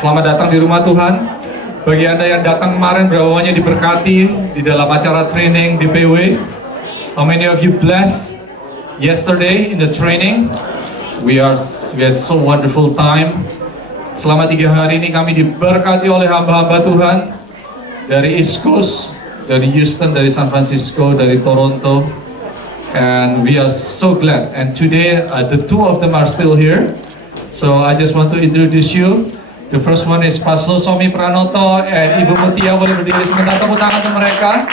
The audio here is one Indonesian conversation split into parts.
Selamat datang di rumah Tuhan. Bagi Anda yang datang kemarin, berapa banyak diberkati di dalam acara training di PW? How many of you blessed yesterday in the training? We had so wonderful time. Selama 3 hari ini kami diberkati oleh hamba-hamba Tuhan dari East Coast, dari Houston, dari San Francisco, dari Toronto, and we are so glad. And today, the 2 of them are still here. So I just want to introduce you. The first one is Pastor Somi Pranoto and Ibu Mutia. Boleh berdiri sebentar, tepuk tangan untuk mereka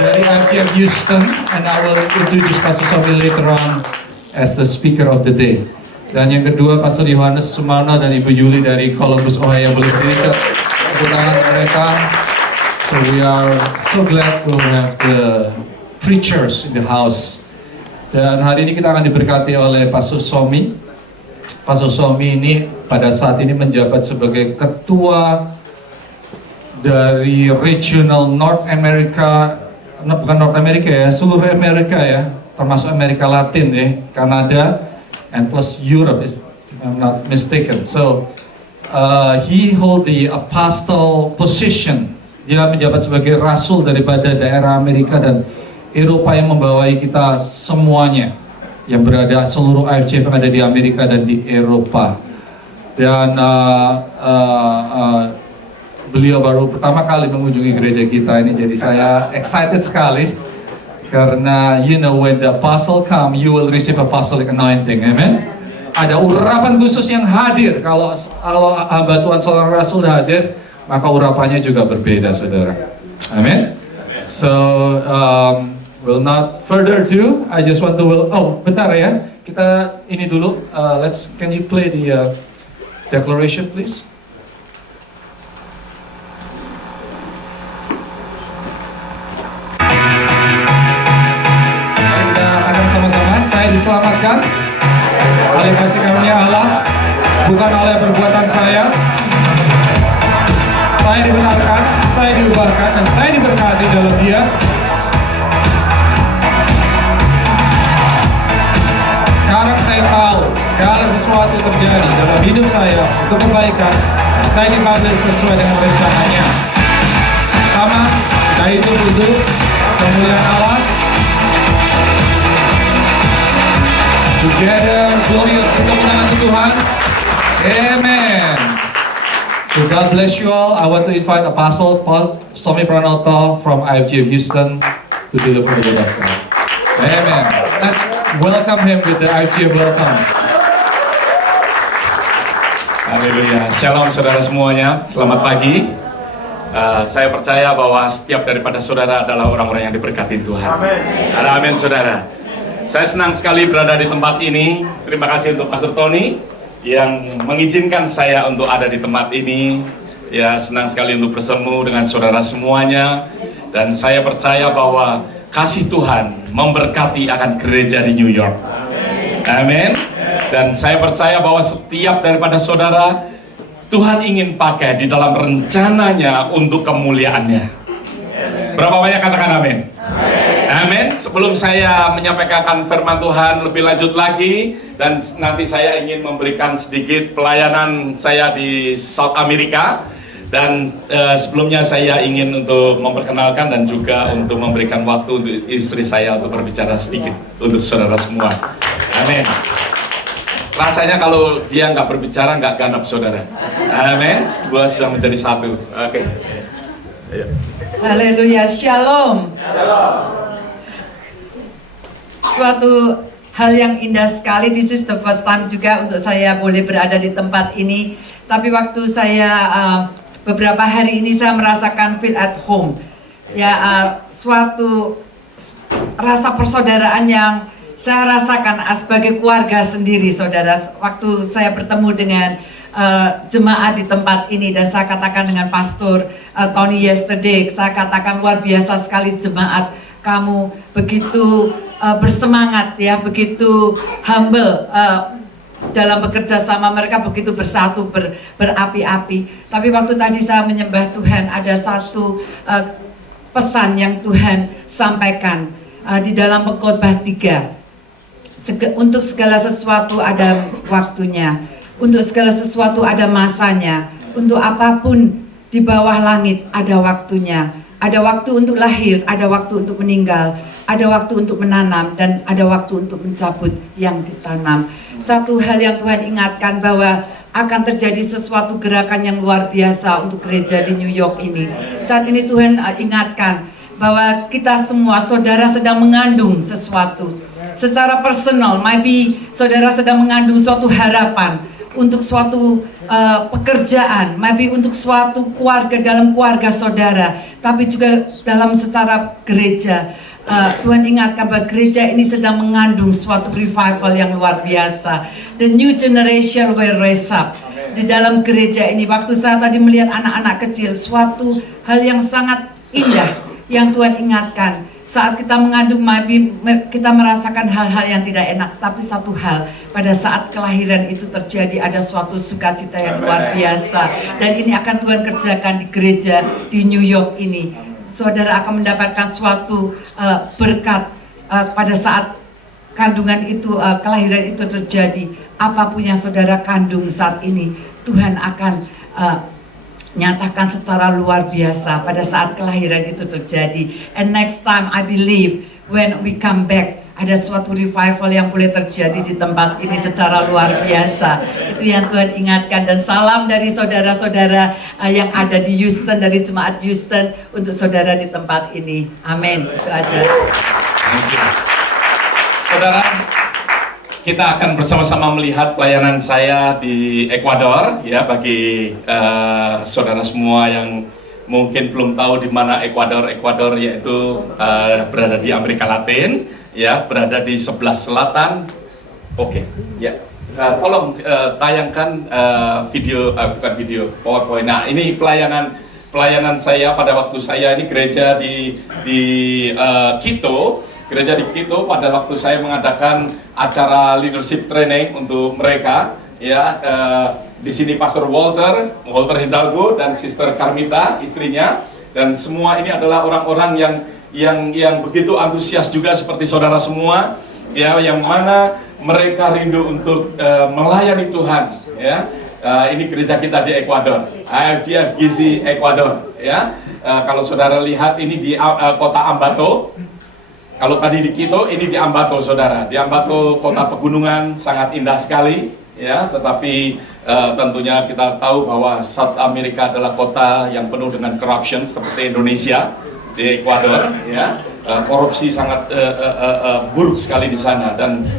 dari IFGF Houston, and I will introduce Pastor Somi later on as the speaker of the day. Dan yang kedua, Pastor Yohanes Sumarno dan Ibu Yuli dari Columbus, Ohio. Boleh berdiri, tepuk tangan mereka. So we are so glad to have the preachers in the house. Dan hari ini kita akan diberkati oleh Pastor Somi. Pastor Somi ini pada saat ini menjabat sebagai ketua dari regional North America, bukan North America ya, seluruh Amerika ya, termasuk Amerika Latin ya, Kanada, and plus Europe, if I'm not mistaken. So he hold the apostle position. Dia menjabat sebagai rasul daripada daerah Amerika dan Eropa yang membawai kita semuanya yang berada, seluruh IFGF yang ada di Amerika dan di Eropa. Dan beliau baru pertama kali mengunjungi gereja kita ini, jadi saya excited sekali karena you know when the apostle come, you will receive apostolic anointing, amen. Ada urapan khusus yang hadir kalau hamba Tuhan seorang rasul hadir, maka urapannya juga berbeda, saudara. Amin. So will not further ado. I just want to bentar ya. Kita ini dulu. Can you play the declaration, please? Kita akan sama-sama. Saya diselamatkan oleh kasih karunia Allah, bukan oleh perbuatan saya. Saya dibenarkan, saya diubahkan, dan saya diberkati dalam Dia. Sekarang saya tahu segala sesuatu terjadi dalam hidup saya untuk kebaikan. Saya dipanggil sesuai dengan rencananya. Sama, kita hidup untuk kemuliaan Allah. Together, glorious, untuk menangan Tuhan. Amen. So God bless you all. I want to invite Apostle Somi Pranoto from IFGF Houston to deliver the word of God. Amen. Let's welcome him with the IFGF welcome. Haleluya. Shalom saudara semuanya. Selamat pagi. Saya percaya bahwa setiap daripada saudara adalah orang-orang yang diberkati Tuhan. Amin. Amin saudara. Saya senang sekali berada di tempat ini. Terima kasih untuk Pastor Tony yang mengizinkan saya untuk ada di tempat ini. Ya, senang sekali untuk bersemu dengan saudara semuanya. Dan saya percaya bahwa kasih Tuhan memberkati akan gereja di New York. Amin. Dan saya percaya bahwa setiap daripada saudara Tuhan ingin pakai di dalam rencananya untuk kemuliaannya. Berapa banyak katakan amin? Amin. Sebelum saya menyampaikan firman Tuhan lebih lanjut lagi, dan nanti saya ingin memberikan sedikit pelayanan saya di South America. Dan sebelumnya saya ingin untuk memperkenalkan dan juga untuk memberikan waktu untuk istri saya untuk berbicara sedikit untuk saudara semua. Amin. Rasanya kalau dia nggak berbicara nggak ganap saudara. Amin. Dua sudah menjadi satu. Oke. Haleluya. Shalom. Suatu hal yang indah sekali. This is the first time juga untuk saya boleh berada di tempat ini. Tapi waktu saya beberapa hari ini saya merasakan feel at home. Ya, suatu rasa persaudaraan yang saya rasakan sebagai keluarga sendiri, saudara. Waktu saya bertemu dengan jemaat di tempat ini, dan saya katakan dengan Pastor Tony yesterday, saya katakan luar biasa sekali jemaat kamu, begitu bersemangat ya, begitu humble dalam bekerja sama, mereka begitu bersatu, berapi-api. Tapi waktu tadi saya menyembah Tuhan, ada satu pesan yang Tuhan sampaikan di dalam Pengkhotbah 3. Untuk segala sesuatu ada waktunya, untuk segala sesuatu ada masanya, untuk apapun di bawah langit ada waktunya. Ada waktu untuk lahir, ada waktu untuk meninggal, ada waktu untuk menanam, dan ada waktu untuk mencabut yang ditanam. Satu hal yang Tuhan ingatkan bahwa akan terjadi sesuatu gerakan yang luar biasa untuk gereja di New York ini. Saat ini Tuhan ingatkan bahwa kita semua, saudara sedang mengandung sesuatu. Secara personal, maybe saudara sedang mengandung suatu harapan untuk suatu pekerjaan, maybe untuk suatu keluarga dalam keluarga saudara, tapi juga dalam secara gereja. Tuhan ingatkan bahwa gereja ini sedang mengandung suatu revival yang luar biasa. The new generation will rise up. Di dalam gereja ini, waktu saya tadi melihat anak-anak kecil, suatu hal yang sangat indah yang Tuhan ingatkan. Saat kita mengandung, kita merasakan hal-hal yang tidak enak, tapi satu hal, pada saat kelahiran itu terjadi ada suatu sukacita yang luar biasa, dan ini akan Tuhan kerjakan di gereja di New York ini. Saudara akan mendapatkan suatu berkat pada saat kandungan itu, kelahiran itu terjadi. Apapun yang saudara kandung saat ini, Tuhan akan nyatakan secara luar biasa pada saat kelahiran itu terjadi. And next time I believe when we come back, ada suatu revival yang boleh terjadi di tempat ini secara luar biasa. Itu yang Tuhan ingatkan, dan salam dari saudara-saudara yang ada di Houston, dari jemaat Houston untuk saudara di tempat ini. Amin. Itu aja. Saudara, kita akan bersama-sama melihat pelayanan saya di Ekuador, ya, bagi saudara semua yang mungkin belum tahu di mana Ekuador. Ekuador yaitu berada di Amerika Latin, ya, berada di sebelah selatan. Oke, ya. Tolong tayangkan video, bukan video, PowerPoint. Nah, ini pelayanan saya pada waktu saya ini gereja di Quito. Gereja di Quito pada waktu saya mengadakan acara leadership training untuk mereka, ya, di sini Pastor Walter Hidalgo dan Sister Carmita istrinya, dan semua ini adalah orang-orang yang begitu antusias juga seperti saudara semua, ya, yang mana mereka rindu untuk melayani Tuhan, ya. Ini gereja kita di Ekuador, IFGF Gizi Ekuador, ya. Kalau saudara lihat ini di kota Ambato. Kalau tadi di Quito, ini di Ambato, saudara. Di Ambato, kota pegunungan, sangat indah sekali, ya. Tetapi tentunya kita tahu bahwa South America adalah kota yang penuh dengan corruption seperti Indonesia di Ekuador, ya. Korupsi sangat buruk sekali di sana, dan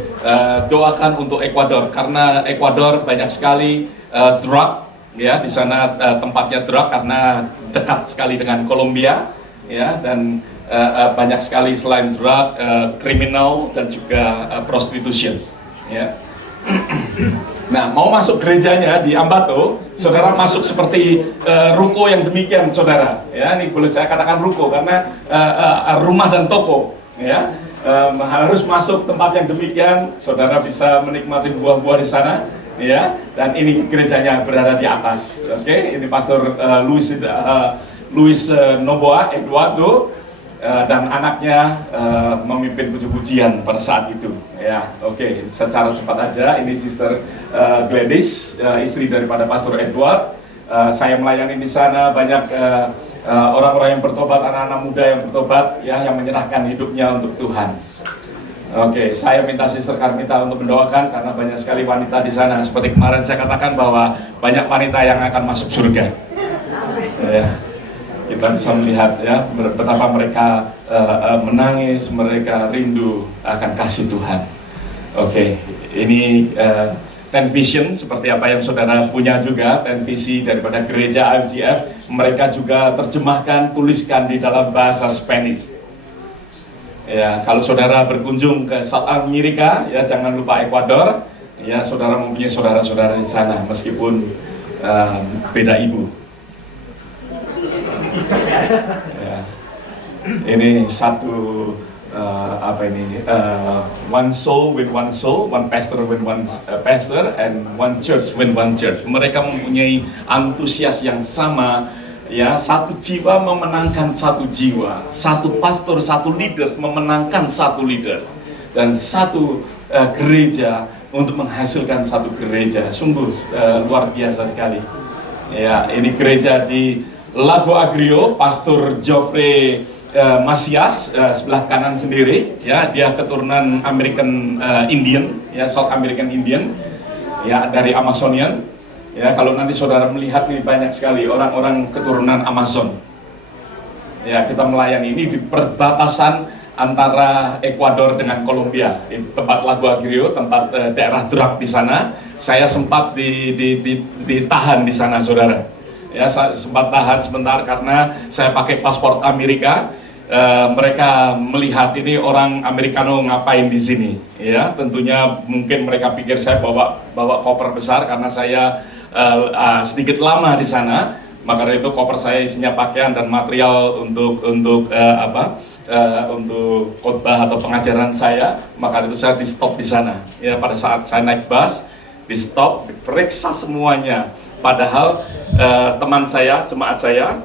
doakan untuk Ekuador karena Ekuador banyak sekali drug, ya. Di sana tempatnya drug karena dekat sekali dengan Kolombia, ya, dan banyak sekali selain drug, kriminal dan juga prostitution, ya. Nah, mau masuk gerejanya di Ambato, saudara masuk seperti ruko yang demikian, saudara. Ya, ini boleh saya katakan ruko karena rumah dan toko, ya. Harus masuk tempat yang demikian, saudara bisa menikmati buah-buah di sana, ya. Dan ini gerejanya berada di atas. Oke, ini Pastor Luis Noboa Eduardo. Dan anaknya memimpin puji-pujian pada saat itu, ya. Oke, secara cepat aja, ini Sister Gladys, istri daripada Pastor Edward. Saya melayani di sana, banyak orang-orang yang bertobat, anak-anak muda yang bertobat, ya, yang menyerahkan hidupnya untuk Tuhan. Oke, saya minta Sister Carmita untuk mendoakan karena banyak sekali wanita di sana. Seperti kemarin saya katakan bahwa banyak wanita yang akan masuk surga. Ya. Kita bisa melihat, ya, betapa mereka menangis, mereka rindu akan kasih Tuhan. Oke, ini 10 vision seperti apa yang saudara punya juga, 10 visi daripada gereja IFGF. Mereka juga terjemahkan, tuliskan di dalam bahasa Spanish. Ya, kalau saudara berkunjung ke South America, ya, jangan lupa Ekuador, ya, saudara mempunyai saudara-saudara di sana meskipun beda ibu. Ya. Ini satu one soul win one soul, one pastor win one pastor, and one church win one church. Mereka mempunyai antusias yang sama, ya, satu jiwa memenangkan satu jiwa, satu pastor, satu leader memenangkan satu leader, dan satu gereja untuk menghasilkan satu gereja. Sungguh luar biasa sekali. Ya, ini gereja di Lago Agrio, Pastor Geoffrey Masias sebelah kanan sendiri, ya, dia keturunan American Indian, ya, South American Indian, ya, dari Amazonian. Ya, kalau nanti saudara melihat nih banyak sekali orang-orang keturunan Amazon. Ya, kita melayani ini di perbatasan antara Ekuador dengan Kolombia, di tempat Lago Agrio, tempat daerah Drak di sana. Saya sempat ditahan di sana, saudara. Ya, saya sempat tahan sebentar karena saya pakai paspor Amerika. Mereka melihat ini orang Amerikano ngapain di sini, ya. Tentunya mungkin mereka pikir saya bawa koper besar karena saya sedikit lama di sana. Maka dari itu koper saya isinya pakaian dan material untuk khotbah atau pengajaran saya. Maka dari itu saya di stop di sana. Ya, pada saat saya naik bus, di stop, diperiksa semuanya. Padahal teman saya, jemaat saya,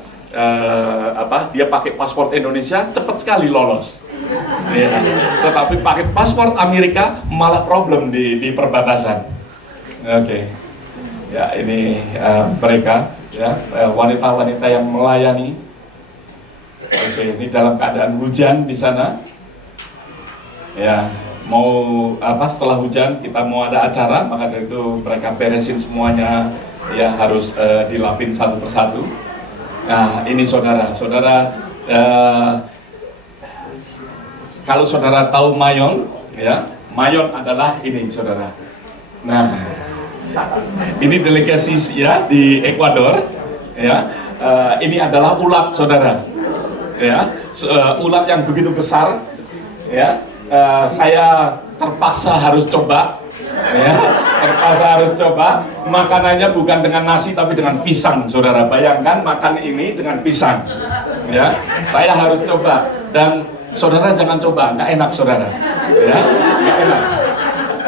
dia pakai paspor Indonesia, cepat sekali lolos. Ya. Tetapi pakai paspor Amerika malah problem di perbatasan. Oke. Ya, ini mereka, ya, wanita-wanita yang melayani. Oke, ini dalam keadaan hujan di sana. Ya, mau setelah hujan kita mau ada acara, maka dari itu mereka beresin semuanya, ya, harus dilapin satu persatu. Nah, ini saudara, kalau saudara tahu Mayon, ya, Mayon adalah ini, saudara. Nah, ini delegasi, ya, di Ekuador, ya. Ini adalah ulat, saudara, ya, ulat yang begitu besar, ya. Saya terpaksa harus coba. Ya, terpaksa harus coba. Makanannya bukan dengan nasi tapi dengan pisang, saudara. Bayangkan makan ini dengan pisang. Ya, saya harus coba. Dan saudara jangan coba, nggak enak, saudara. Ya, nggak enak.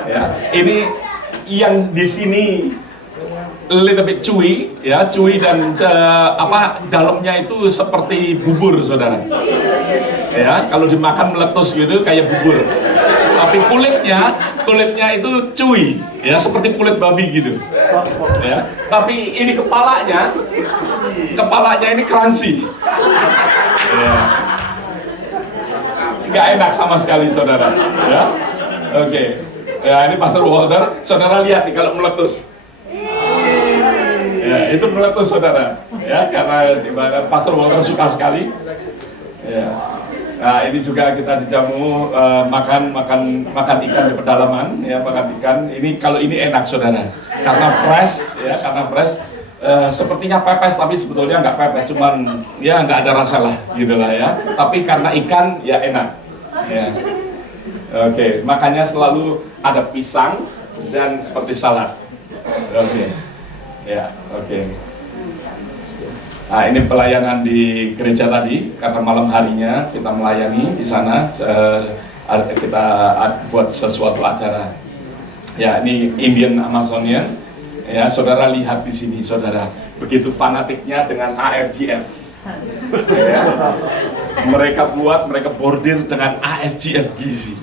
Ya, ini yang di sini little bit chewy, ya, chewy dan dalamnya itu seperti bubur, saudara. Ya, kalau dimakan meletus gitu kayak bubur. Tapi kulitnya itu chewy, ya, seperti kulit babi gitu. Ya, tapi ini kepalanya ini crunchy. Ya. Nggak enak sama sekali, saudara. Ya, oke. Ya, ini Pastor Walter, saudara lihat nih kalau meletus. Ya, itu meletus, saudara. Ya, karena Pastor Walter suka sekali. Ya. Nah, ini juga kita dijamu makan ikan di pedalaman, ya, makan ikan. Ini kalau ini enak, saudara, karena fresh, ya, sepertinya pepes tapi sebetulnya nggak pepes, cuman ya nggak ada rasa lah, gitulah, ya. Tapi karena ikan, ya enak. Ya. Oke, makanya selalu ada pisang dan seperti salad. Oke, ya, oke. Nah, ini pelayanan di gereja tadi, karena malam harinya kita melayani di sana, kita buat sesuatu acara. Ya, ini Indian Amazonian, ya, saudara lihat di sini, saudara, begitu fanatiknya dengan AFGF. Ya, mereka bordir dengan AFGF Gizi,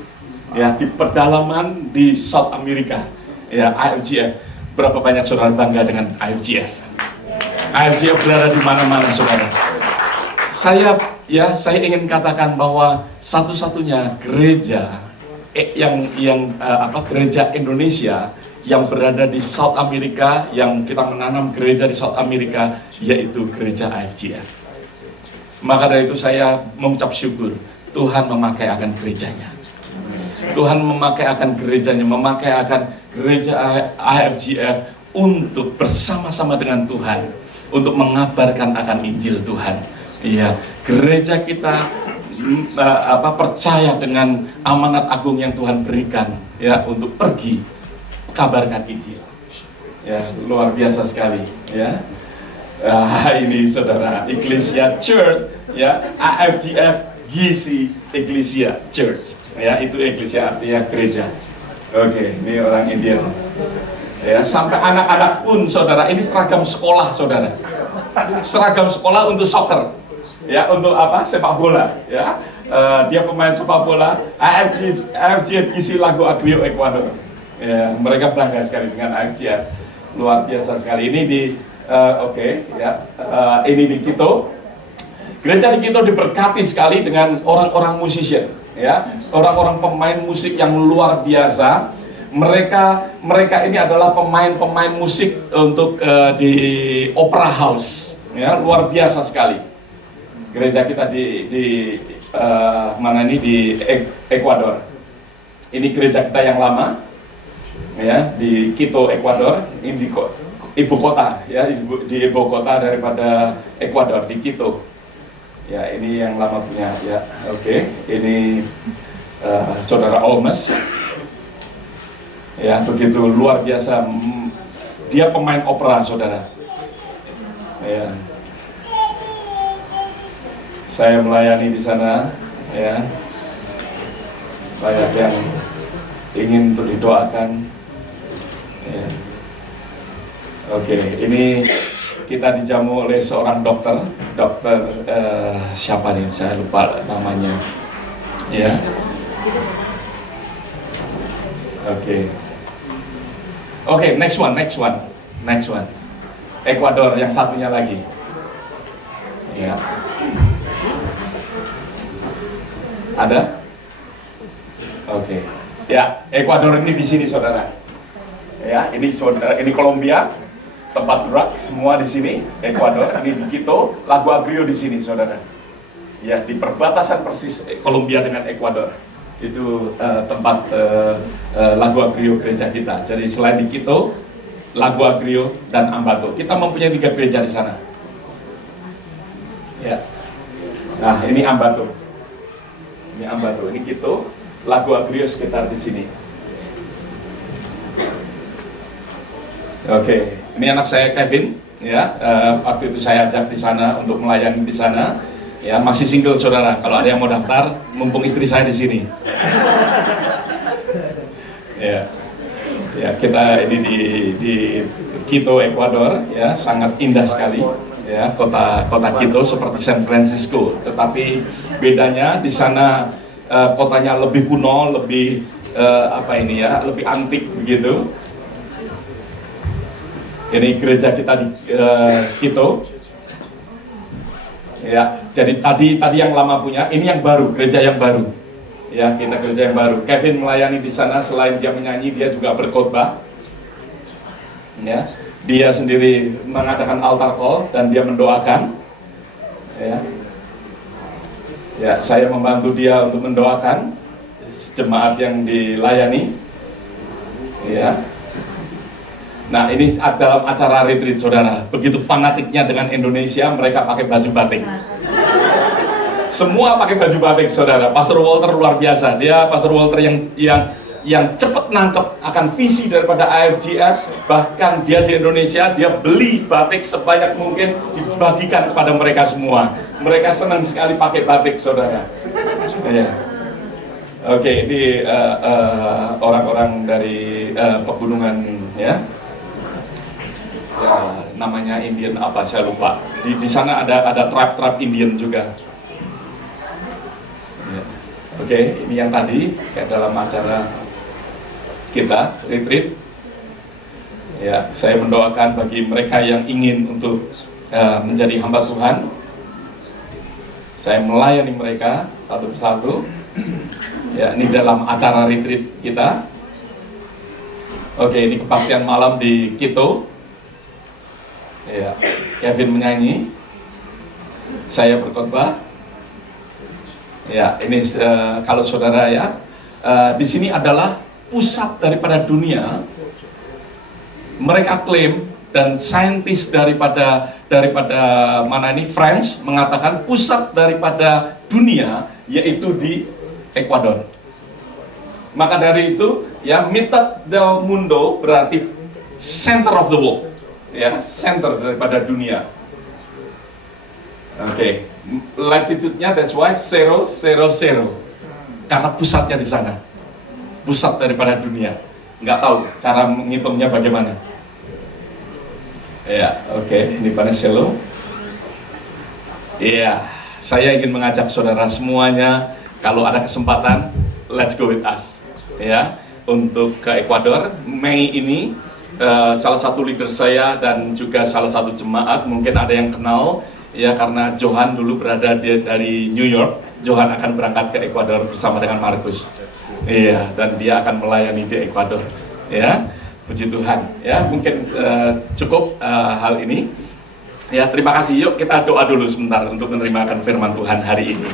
ya, di pedalaman di South America, ya, AFGF. Berapa banyak saudara bangga dengan AFGF? AFGF berada di mana-mana, saudara. Saya ingin katakan bahwa satu-satunya gereja gereja Indonesia yang berada di South America, yang kita menanam gereja di South America, yaitu gereja AFGF. Maka dari itu saya mengucap syukur Tuhan memakai akan gerejanya. Tuhan memakai akan gerejanya, memakai akan gereja AFGF untuk bersama-sama dengan Tuhan, untuk mengabarkan akan Injil Tuhan. Iya, gereja kita percaya dengan amanat agung yang Tuhan berikan, ya, untuk pergi kabarkan Injil. Ya, luar biasa sekali, ya. Ini saudara, Ecclesia Church, ya, AFGF Gizi Ecclesia Church, ya, itu Ecclesia artinya gereja. Oke, ini orang Indian. Ya, sampai anak-anak pun, saudara, ini seragam sekolah, saudara. Seragam sekolah untuk soccer, ya, untuk sepak bola, ya. Dia pemain sepak bola, AFGF Gizi Lago Agrio Ekuador. Ya, mereka bangga sekali dengan AFGF, luar biasa sekali. Ini di Oke, ya. Ini di Quito. Gereja di Quito diberkati sekali dengan orang-orang musician, ya, orang-orang pemain musik yang luar biasa. Mereka ini adalah pemain musik untuk di opera house, ya, luar biasa sekali. Gereja kita di mana ini di Ekuador. Ini gereja kita yang lama, ya, di Quito, Ekuador. Ini di ibu kota, ya, di ibu kota daripada Ekuador, di Quito. Ya, ini yang lama punya, ya. Oke. Ini saudara Olmes, ya, begitu luar biasa. Dia pemain opera, saudara, ya. Saya melayani di sana, ya. Banyak yang ingin untuk didoakan, ya. Oke, ini kita dijamu oleh seorang dokter siapa nih, saya lupa namanya, ya. Oke, next one. Ekuador yang satunya lagi, ya. Ada? Oke. Ya, Ekuador ini di sini, saudara. Ya, ini Kolombia. Tempat gerak semua di sini, Ekuador, ini di Quito, Lago Agrio di sini, saudara. Ya, di perbatasan persis Kolombia dengan Ekuador. Itu tempat Lago Agrio gereja kita. Jadi selain di Quito, Lago Agrio dan Ambato, kita mempunyai 3 gereja di sana. Ya. Nah, ini Ambato. Ini Quito, Lago Agrio sekitar di sini. Oke. Ini anak saya Kevin, ya. Waktu itu saya ajak di sana untuk melayani di sana, ya. Masih single, saudara. Kalau ada yang mau daftar, mumpung istri saya di sini. Ya, kita ini di Quito, Ekuador, ya, sangat indah sekali, ya. Kota Quito seperti San Francisco, tetapi bedanya di sana kotanya lebih kuno, lebih lebih antik begitu. Ini gereja kita di Quito, ya. Jadi tadi yang lama punya, ini yang baru, gereja yang baru, ya. Kita gereja yang baru. Kevin melayani di sana, selain dia menyanyi, dia juga berkhotbah, ya. Dia sendiri mengadakan altar call dan dia mendoakan, ya. Ya, saya membantu dia untuk mendoakan jemaat yang dilayani, ya. Nah, ini dalam acara retreat, saudara. Begitu fanatiknya dengan Indonesia, mereka pakai baju batik. Semua pakai baju batik, saudara. Pastor Walter luar biasa. Pastor Walter yang cepat nangkep akan visi daripada IFGF. Bahkan dia di Indonesia, dia beli batik sebanyak mungkin, dibagikan kepada mereka semua. Mereka senang sekali pakai batik, saudara. Ya. Oke, ini orang-orang dari pegunungan, ya. Ya, namanya Indian apa, saya lupa. Di sana ada tribe Indian juga. Ya. Oke, ini yang tadi kayak dalam acara kita retreat. Ya, saya mendoakan bagi mereka yang ingin untuk menjadi hamba Tuhan. Saya melayani mereka satu persatu. Ya, ini dalam acara retreat kita. Oke, ini kebaktian malam di Quito. Ya, Kevin menyanyi, saya berkhotbah. Ya, ini kalau saudara, ya, di sini adalah pusat daripada dunia. Mereka klaim, dan saintis daripada mana ini, France, mengatakan pusat daripada dunia yaitu di Ekuador. Maka dari itu, ya, mitad del mundo berarti center of the world, ya, center daripada dunia. Oke, latitude-nya that's why 000, karena pusatnya di sana, pusat daripada dunia. Nggak tahu cara menghitungnya bagaimana. Ya, oke, ini Paneselo. Iya, saya ingin mengajak saudara semuanya, kalau ada kesempatan, let's go with us, ya, untuk ke Ekuador. Mei ini salah satu leader saya dan juga salah satu jemaat. Mungkin ada yang kenal ya, karena Johan dulu berada dari New York. Johan akan berangkat ke Ekuador bersama dengan Markus. Iya, dan dia akan melayani di Ekuador. Ya, puji Tuhan. Ya, mungkin cukup hal ini. Ya, terima kasih. Yuk kita doa dulu sebentar untuk menerima firman Tuhan hari ini.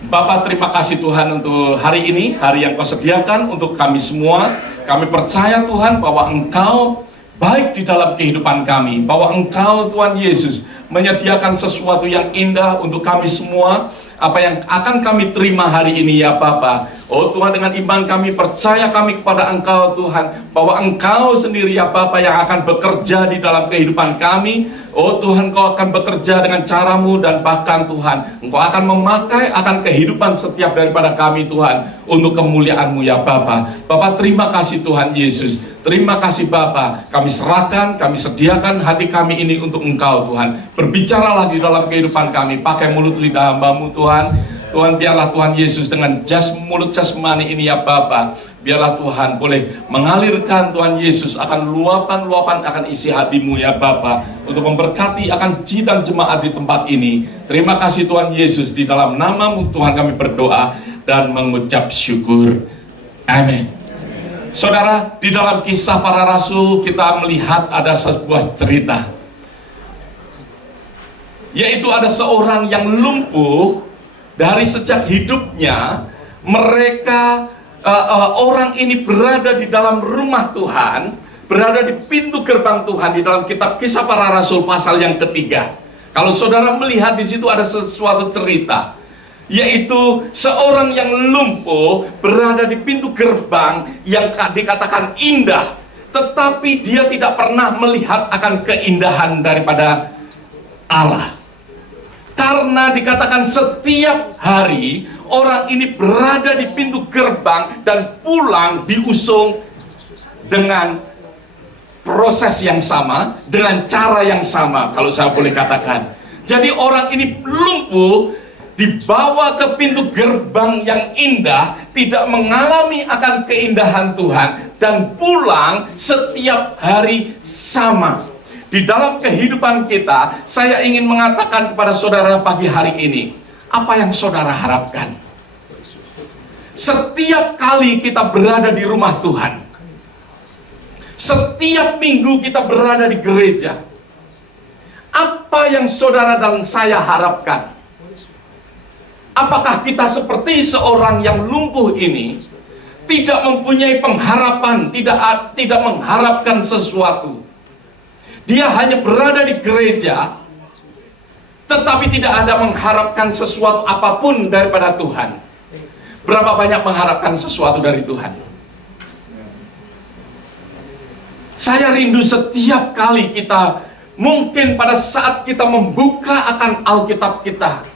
Bapa, terima kasih Tuhan untuk hari ini, hari yang Kau sediakan untuk kami semua. Kami percaya Tuhan bahwa Engkau baik di dalam kehidupan kami, bahwa Engkau Tuhan Yesus menyediakan sesuatu yang indah untuk kami semua. Apa yang akan kami terima hari ini ya Bapa. Oh Tuhan, dengan iman kami percaya kami kepada Engkau Tuhan, bahwa Engkau sendiri ya Bapa yang akan bekerja di dalam kehidupan kami. Oh Tuhan, Kau akan bekerja dengan caramu, dan bahkan Tuhan Engkau akan memakai akan kehidupan setiap daripada kami Tuhan untuk kemuliaan-Mu ya Bapa. Bapa, terima kasih Tuhan Yesus. Terima kasih Bapa, kami serahkan, kami sediakan hati kami ini untuk Engkau Tuhan. Berbicaralah di dalam kehidupan kami, pakai mulut lidah hamba-Mu Tuhan. Tuhan, biarlah Tuhan Yesus dengan mulut jasmani ini ya Bapa, biarlah Tuhan boleh mengalirkan Tuhan Yesus akan luapan-luapan akan isi hati-Mu ya Bapa, untuk memberkati akan dan jemaat di tempat ini. Terima kasih Tuhan Yesus, di dalam nama-Mu Tuhan kami berdoa dan mengucap syukur. Amin. Saudara, di dalam Kisah Para Rasul kita melihat ada sebuah cerita, yaitu ada seorang yang lumpuh dari sejak hidupnya. Mereka orang ini berada di dalam rumah Tuhan, berada di pintu gerbang Tuhan, di dalam kitab Kisah Para Rasul pasal yang ketiga. Kalau saudara melihat di situ ada sesuatu cerita, yaitu seorang yang lumpuh berada di pintu gerbang yang dikatakan indah, tetapi dia tidak pernah melihat akan keindahan daripada Allah. Karena dikatakan setiap hari orang ini berada di pintu gerbang dan pulang diusung dengan proses yang sama, dengan cara yang sama, kalau saya boleh katakan. Jadi orang ini lumpuh, dibawa ke pintu gerbang yang indah, tidak mengalami akan keindahan Tuhan, dan pulang setiap hari sama. Di dalam kehidupan kita, saya ingin mengatakan kepada saudara pagi hari ini, apa yang saudara harapkan? Setiap kali kita berada di rumah Tuhan, setiap minggu kita berada di gereja, apa yang saudara dan saya harapkan? Apakah kita seperti seorang yang lumpuh ini, tidak mempunyai pengharapan, tidak mengharapkan sesuatu? Dia hanya berada di gereja, tetapi tidak ada mengharapkan sesuatu apapun daripada Tuhan. Berapa banyak mengharapkan sesuatu dari Tuhan? Saya rindu setiap kali kita, mungkin pada saat kita membuka akan Alkitab kita,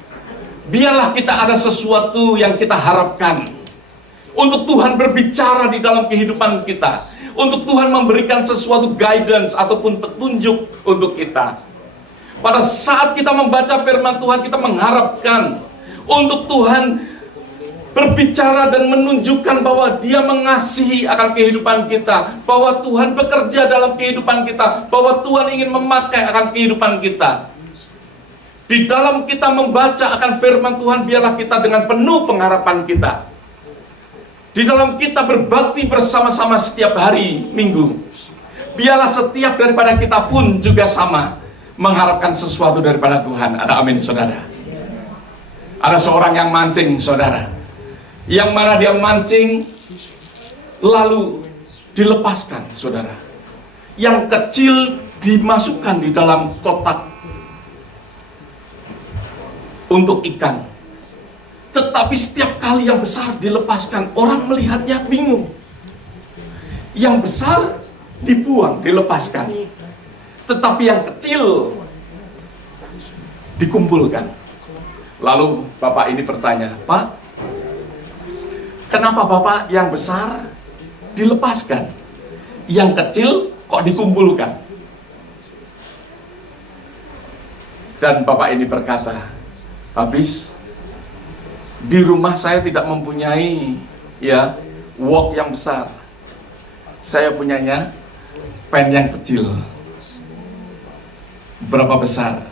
biarlah kita ada sesuatu yang kita harapkan, untuk Tuhan berbicara di dalam kehidupan kita, untuk Tuhan memberikan sesuatu guidance ataupun petunjuk untuk kita. Pada saat kita membaca firman Tuhan, kita mengharapkan untuk Tuhan berbicara dan menunjukkan bahwa Dia mengasihi akan kehidupan kita, bahwa Tuhan bekerja dalam kehidupan kita, bahwa Tuhan ingin memakai akan kehidupan kita. Di dalam kita membaca akan firman Tuhan, biarlah kita dengan penuh pengharapan kita. Di dalam kita berbakti bersama-sama setiap hari minggu, biarlah setiap daripada kita pun juga sama, mengharapkan sesuatu daripada Tuhan. Ada amin saudara? Ada seorang yang mancing saudara, yang mana dia mancing lalu dilepaskan saudara. Yang kecil dimasukkan di dalam kotak untuk ikan, tetapi setiap kali yang besar dilepaskan, orang melihatnya bingung. Yang besar dibuang, dilepaskan, tetapi yang kecil dikumpulkan. Lalu bapak ini bertanya, Pak, kenapa bapak yang besar dilepaskan, yang kecil kok dikumpulkan? Dan bapak ini berkata, habis di rumah saya tidak mempunyai wok yang besar. Saya punyanya pen yang kecil berapa besar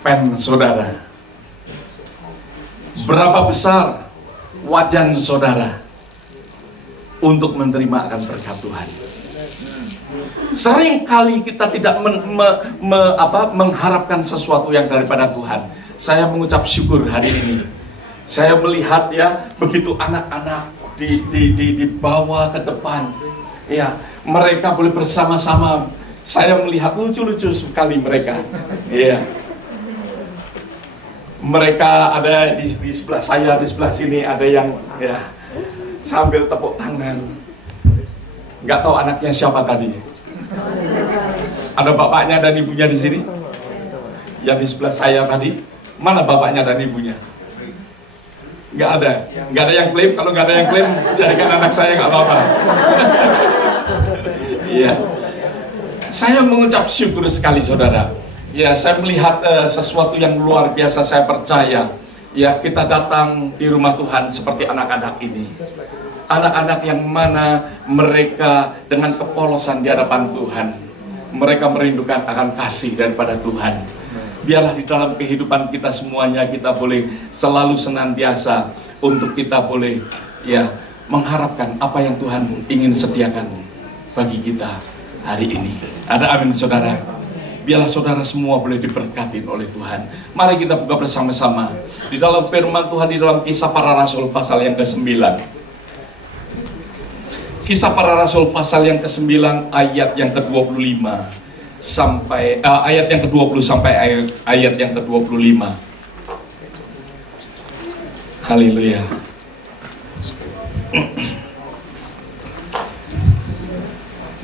pen saudara? Berapa besar wajan saudara untuk menerima akan berkat Tuhan? Sering kali kita tidak mengharapkan sesuatu yang daripada Tuhan. Saya mengucap syukur hari ini. Saya melihat ya, begitu anak-anak dibawa ke depan. Ya, mereka boleh bersama-sama. Saya melihat lucu-lucu sekali mereka. Ya. Mereka ada di sebelah saya, di sebelah sini ada yang ya sambil tepuk tangan. Nggak tahu anaknya siapa tadi. Ada bapaknya dan ibunya di sini. Yang di sebelah saya tadi, mana bapaknya dan ibunya? Nggak ada. Nggak ada yang klaim. Kalau nggak ada yang klaim, jadikan anak saya nggak apa-apa. Iya. Saya mengucap syukur sekali saudara. Ya, saya melihat sesuatu yang luar biasa. Saya percaya ya, kita datang di rumah Tuhan seperti anak-anak ini. Anak-anak yang mana mereka dengan kepolosan di hadapan Tuhan, mereka merindukan akan kasih daripada Tuhan. Biarlah di dalam kehidupan kita semuanya kita boleh selalu senantiasa untuk kita boleh ya mengharapkan apa yang Tuhan ingin sediakan bagi kita hari ini. Ada amin saudara? Biarlah saudara semua boleh diberkati oleh Tuhan. Mari kita buka bersama-sama di dalam firman Tuhan di dalam Kisah Para Rasul pasal yang ke-9. Kisah Para Rasul pasal yang ke-9 ayat yang ke-25 sampai ayat yang ke-20 sampai ayat yang ke-25. Haleluya.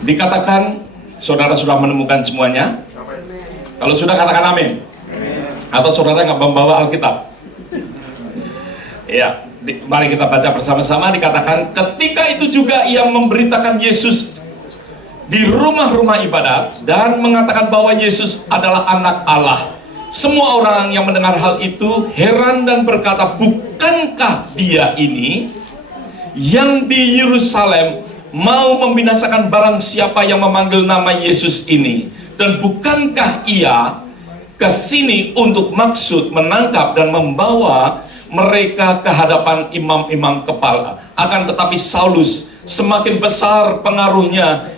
Dikatakan saudara sudah menemukan semuanya. Kalau sudah katakan amin. Atau saudara nggak membawa Alkitab? Ya, mari kita baca bersama-sama. Dikatakan ketika itu juga ia memberitakan Yesus di rumah-rumah ibadat dan mengatakan bahwa Yesus adalah anak Allah. Semua orang yang mendengar hal itu heran dan berkata, bukankah dia ini yang di Yerusalem mau membinasakan barang siapa yang memanggil nama Yesus ini? Dan bukankah ia ke sini untuk maksud menangkap dan membawa mereka ke hadapan imam-imam kepala? Akan tetapi Saulus semakin besar pengaruhnya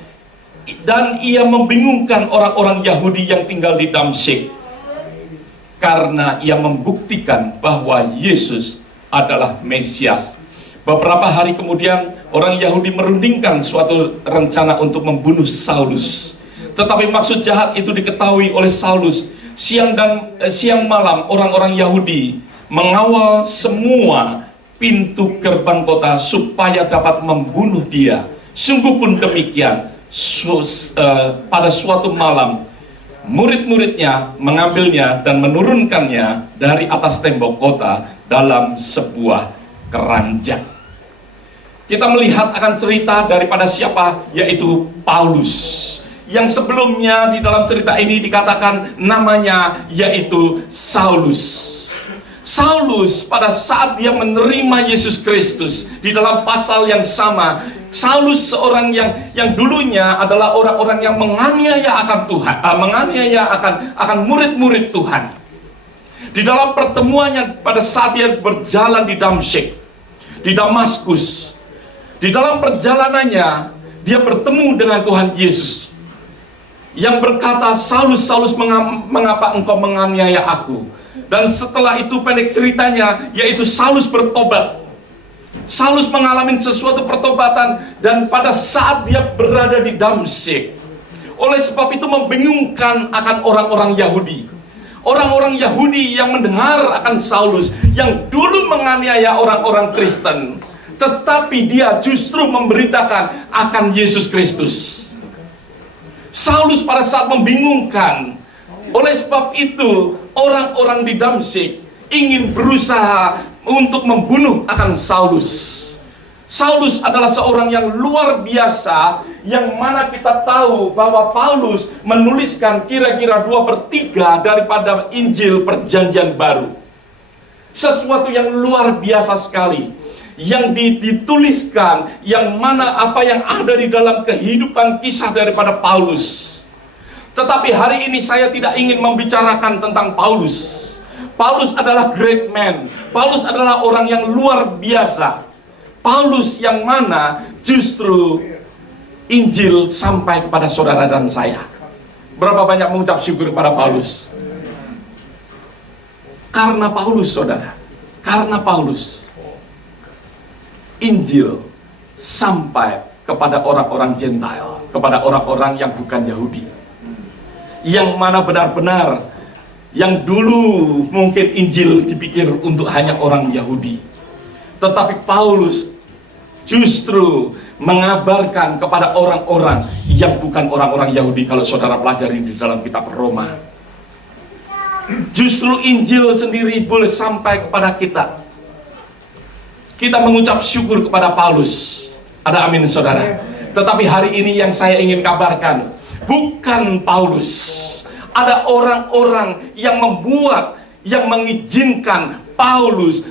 dan ia membingungkan orang-orang Yahudi yang tinggal di Damsyik, karena ia membuktikan bahwa Yesus adalah Mesias. Beberapa hari kemudian orang Yahudi merundingkan suatu rencana untuk membunuh Saulus. Tetapi maksud jahat itu diketahui oleh Saulus. Siang malam orang-orang Yahudi mengawal semua pintu gerbang kota supaya dapat membunuh dia. Sungguh pun demikian. Pada suatu malam murid-muridnya mengambilnya dan menurunkannya dari atas tembok kota dalam sebuah keranjang. Kita melihat akan cerita daripada siapa, yaitu Paulus, yang sebelumnya di dalam cerita ini dikatakan namanya yaitu Saulus. Saulus pada saat dia menerima Yesus Kristus di dalam pasal yang sama, Saulus seorang yang dulunya adalah orang-orang yang menganiaya akan Tuhan, menganiaya akan murid-murid Tuhan. Di dalam pertemuannya pada saat dia berjalan di Damsyik, di Damaskus, di dalam perjalanannya dia bertemu dengan Tuhan Yesus yang berkata, Saulus, Saulus, mengapa engkau menganiaya aku? Dan setelah itu pendek ceritanya, yaitu Saulus bertobat. Saulus mengalami sesuatu pertobatan, dan pada saat dia berada di Damsyik, oleh sebab itu membingungkan akan orang-orang Yahudi. Orang-orang Yahudi yang mendengar akan Saulus yang dulu menganiaya orang-orang Kristen, tetapi dia justru memberitakan akan Yesus Kristus. Saulus pada saat membingungkan. Oleh sebab itu orang-orang di Damsyik ingin berusaha untuk membunuh akan Saulus. Saulus adalah seorang yang luar biasa, yang mana kita tahu bahwa Paulus menuliskan kira-kira 2/3 daripada Injil Perjanjian Baru. Sesuatu yang luar biasa sekali. yang dituliskan, yang mana apa yang ada di dalam kehidupan kisah daripada Paulus. Tetapi hari ini saya tidak ingin membicarakan tentang Paulus. Paulus adalah great man. Paulus adalah orang yang luar biasa. Paulus yang mana justru Injil sampai kepada saudara dan saya. Berapa banyak mengucap syukur kepada Paulus? Karena Paulus, saudara, karena Paulus, Injil sampai kepada orang-orang Gentile, kepada orang-orang yang bukan Yahudi, yang mana benar-benar, yang dulu mungkin Injil dipikir untuk hanya orang Yahudi, tetapi Paulus justru mengabarkan kepada orang-orang yang bukan orang-orang Yahudi. Kalau saudara pelajari di dalam kitab Roma, justru Injil sendiri boleh sampai kepada kita. Kita mengucap syukur kepada Paulus. Ada amin, saudara. Tetapi hari ini yang saya ingin kabarkan, bukan Paulus. Ada orang-orang yang membuat, yang mengizinkan Paulus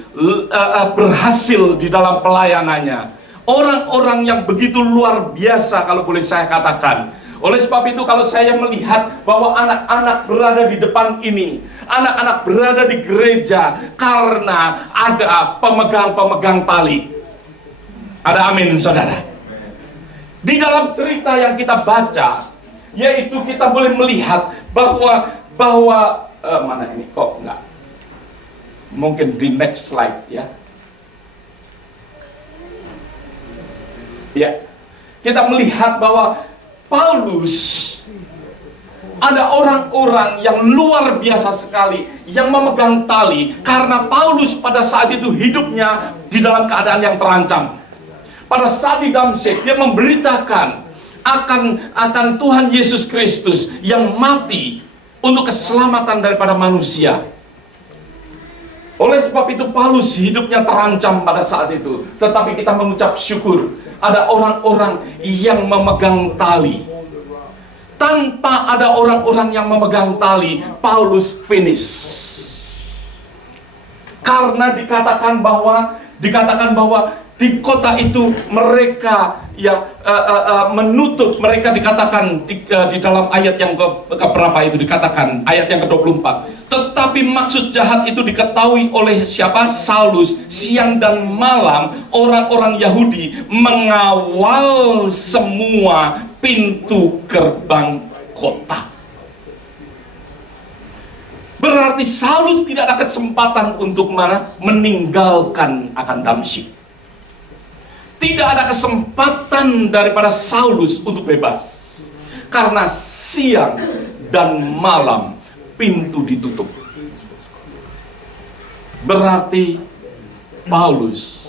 berhasil di dalam pelayanannya. Orang-orang yang begitu luar biasa, kalau boleh saya katakan. Oleh sebab itu, kalau saya melihat bahwa anak-anak berada di depan ini, anak-anak berada di gereja karena ada pemegang-pemegang tali. Ada amin, saudara. Di dalam cerita yang kita baca, yaitu kita boleh melihat bahwa mana ini kok enggak? Mungkin di next slide ya. Ya, kita melihat bahwa Paulus, ada orang-orang yang luar biasa sekali yang memegang tali, karena Paulus pada saat itu hidupnya di dalam keadaan yang terancam. Pada saat di Damsyik, dia memberitakan akan Tuhan Yesus Kristus yang mati untuk keselamatan daripada manusia. Oleh sebab itu Paulus hidupnya terancam pada saat itu. Tetapi kita mengucap syukur, ada orang-orang yang memegang tali. Tanpa ada orang-orang yang memegang tali, Paulus finish. Karena dikatakan bahwa di kota itu mereka yang menutup, mereka dikatakan di dalam ayat yang keberapa itu dikatakan, ayat yang ke-24. Tetapi maksud jahat itu diketahui oleh siapa? Saulus. Siang dan malam orang-orang Yahudi mengawal semua pintu gerbang kota. Berarti Saulus tidak ada kesempatan untuk meninggalkan akan Damsyik. Tidak ada kesempatan daripada Saulus untuk bebas, karena siang dan malam pintu ditutup. Berarti Paulus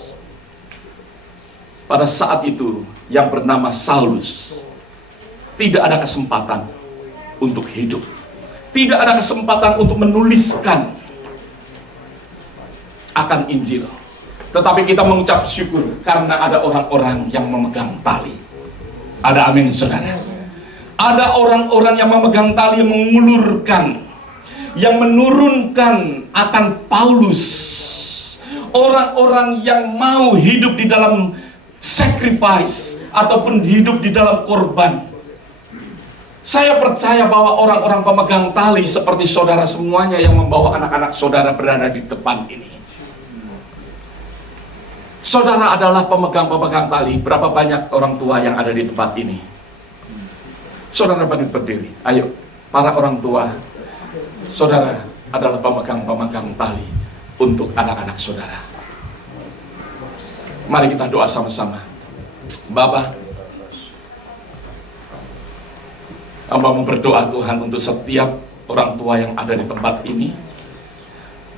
pada saat itu yang bernama Saulus tidak ada kesempatan untuk hidup, tidak ada kesempatan untuk menuliskan akan Injil. Tetapi kita mengucap syukur karena ada orang-orang yang memegang tali. Ada amin, saudara. Ada orang-orang yang memegang tali, yang mengulurkan, yang menurunkan akan Paulus. Orang-orang yang mau hidup di dalam sacrifice ataupun hidup di dalam korban. Saya percaya bahwa orang-orang pemegang tali seperti saudara semuanya yang membawa anak-anak saudara berada di depan ini. Saudara adalah pemegang-pemegang tali. Berapa banyak orang tua yang ada di tempat ini? Saudara bangkit berdiri. Ayo, para orang tua, saudara adalah pemegang-pemegang tali untuk anak-anak saudara. Mari kita doa sama-sama. Bapa, hamba mau berdoa Tuhan untuk setiap orang tua yang ada di tempat ini.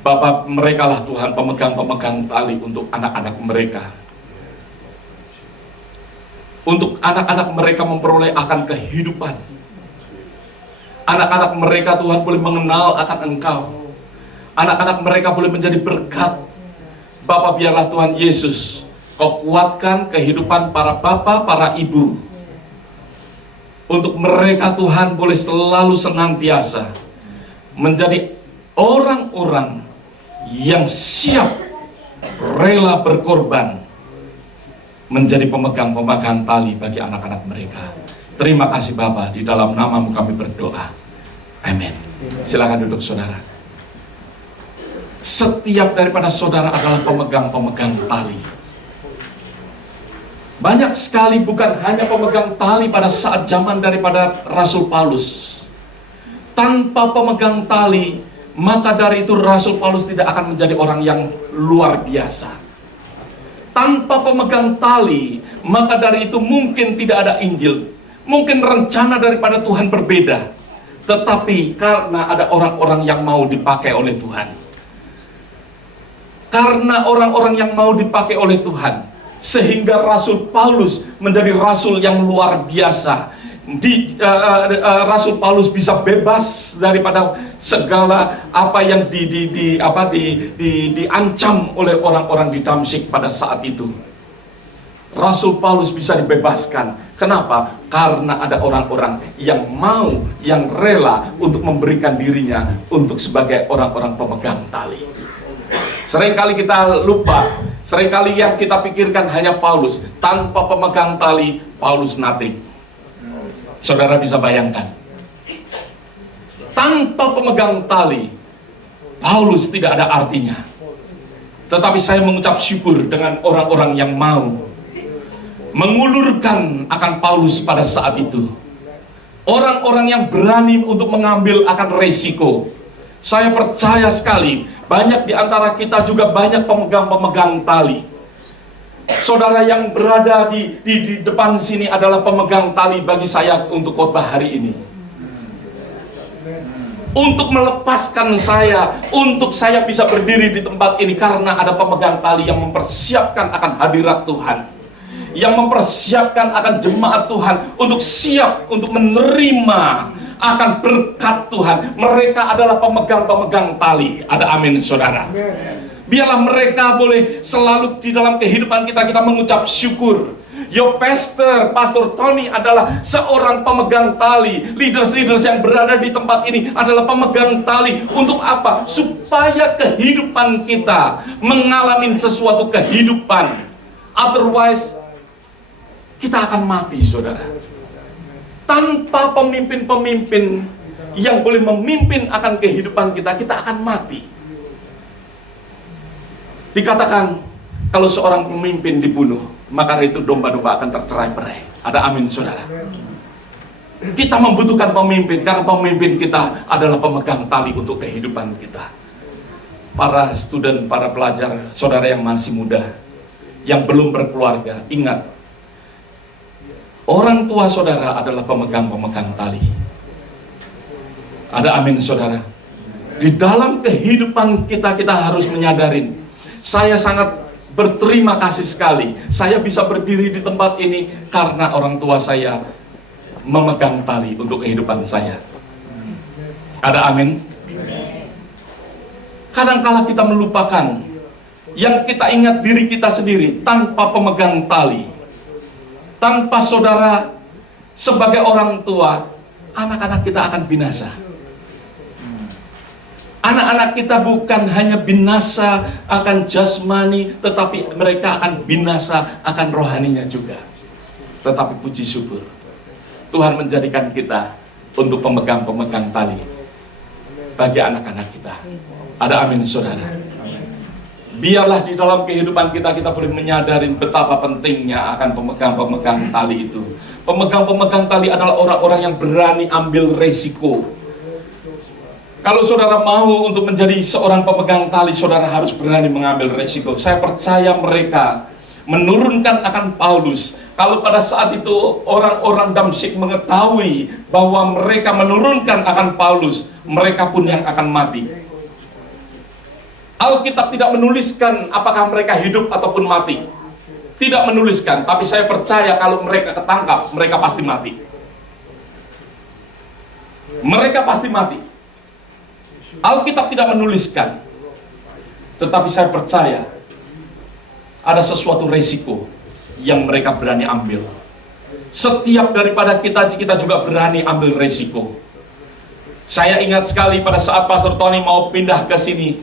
Bapak, mereka lah Tuhan pemegang-pemegang tali untuk anak-anak mereka. Untuk anak-anak mereka memperoleh akan kehidupan. Anak-anak mereka Tuhan boleh mengenal akan Engkau. Anak-anak mereka boleh menjadi berkat. Bapak, biarlah Tuhan Yesus Kau kuatkan kehidupan para bapak, para ibu. Untuk mereka Tuhan boleh selalu senantiasa menjadi orang-orang yang siap rela berkorban menjadi pemegang-pemegang tali bagi anak-anak mereka. Terima kasih Bapa, di dalam nama-Mu kami berdoa. Amin. Silakan duduk saudara. Setiap daripada saudara adalah pemegang-pemegang tali. Banyak sekali bukan hanya pemegang tali pada saat zaman daripada Rasul Paulus. Tanpa pemegang tali, maka dari itu Rasul Paulus tidak akan menjadi orang yang luar biasa. Tanpa pemegang tali, maka dari itu mungkin tidak ada Injil. Mungkin rencana daripada Tuhan berbeda. Tetapi karena ada orang-orang yang mau dipakai oleh Tuhan. Karena orang-orang yang mau dipakai oleh Tuhan, sehingga Rasul Paulus menjadi rasul yang luar biasa. Rasul Paulus bisa bebas daripada segala apa yang diancam oleh orang-orang di Damsyik pada saat itu. Rasul Paulus bisa dibebaskan. Kenapa? Karena ada orang-orang yang mau, yang rela untuk memberikan dirinya untuk sebagai orang-orang pemegang tali. Seringkali kita lupa, seringkali yang kita pikirkan hanya Paulus. Tanpa pemegang tali, Paulus nothing. Saudara bisa bayangkan, tanpa pemegang tali, Paulus tidak ada artinya. Tetapi saya mengucap syukur dengan orang-orang yang mau mengulurkan akan Paulus pada saat itu. Orang-orang yang berani untuk mengambil akan resiko. Saya percaya sekali, banyak di antara kita juga banyak pemegang-pemegang tali. Saudara yang berada di depan sini adalah pemegang tali bagi saya untuk khotbah hari ini. Untuk melepaskan saya, untuk saya bisa berdiri di tempat ini karena ada pemegang tali yang mempersiapkan akan hadirat Tuhan, yang mempersiapkan akan jemaat Tuhan untuk siap untuk menerima akan berkat Tuhan. Mereka adalah pemegang-pemegang tali. Ada amin saudara. Biarlah mereka boleh selalu di dalam kehidupan kita mengucap syukur. Your pastor, Pastor Tony adalah seorang pemegang tali. Leaders-leaders yang berada di tempat ini adalah pemegang tali. Untuk apa? Supaya kehidupan kita mengalami sesuatu kehidupan. Otherwise, kita akan mati, saudara. Tanpa pemimpin-pemimpin yang boleh memimpin akan kehidupan kita, kita akan mati. Dikatakan, kalau seorang pemimpin dibunuh, maka itu domba-domba akan tercerai-berai. Ada amin, saudara. Kita membutuhkan pemimpin, karena pemimpin kita adalah pemegang tali untuk kehidupan kita. Para student, para pelajar, saudara yang masih muda, yang belum berkeluarga, ingat, orang tua saudara adalah pemegang-pemegang tali. Ada amin, saudara. Di dalam kehidupan kita harus menyadarin, saya sangat berterima kasih sekali. Saya bisa berdiri di tempat ini karena orang tua saya memegang tali untuk kehidupan saya. Ada amin? Kadang-kala kita melupakan, yang kita ingat diri kita sendiri tanpa pemegang tali. Tanpa saudara sebagai orang tua, anak-anak kita akan binasa. Anak-anak kita bukan hanya binasa akan jasmani, tetapi mereka akan binasa akan rohaninya juga. Tetapi puji syukur, Tuhan menjadikan kita untuk pemegang-pemegang tali bagi anak-anak kita. Ada amin, saudara. Biarlah di dalam kehidupan kita boleh menyadari betapa pentingnya akan pemegang-pemegang tali itu. Pemegang-pemegang tali adalah orang-orang yang berani ambil resiko. Kalau saudara mau untuk menjadi seorang pemegang tali, saudara harus berani mengambil resiko. Saya percaya mereka menurunkan akan Paulus. Kalau pada saat itu orang-orang Damsyik mengetahui bahwa mereka menurunkan akan Paulus, mereka pun yang akan mati. Alkitab tidak menuliskan apakah mereka hidup ataupun mati. Tidak menuliskan, tapi saya percaya kalau mereka ketangkap, mereka pasti mati. Mereka pasti mati. Alkitab tidak menuliskan, tetapi saya percaya ada sesuatu resiko yang mereka berani ambil. Setiap daripada kita juga berani ambil resiko. Saya ingat sekali pada saat Pastor Tony mau pindah ke sini,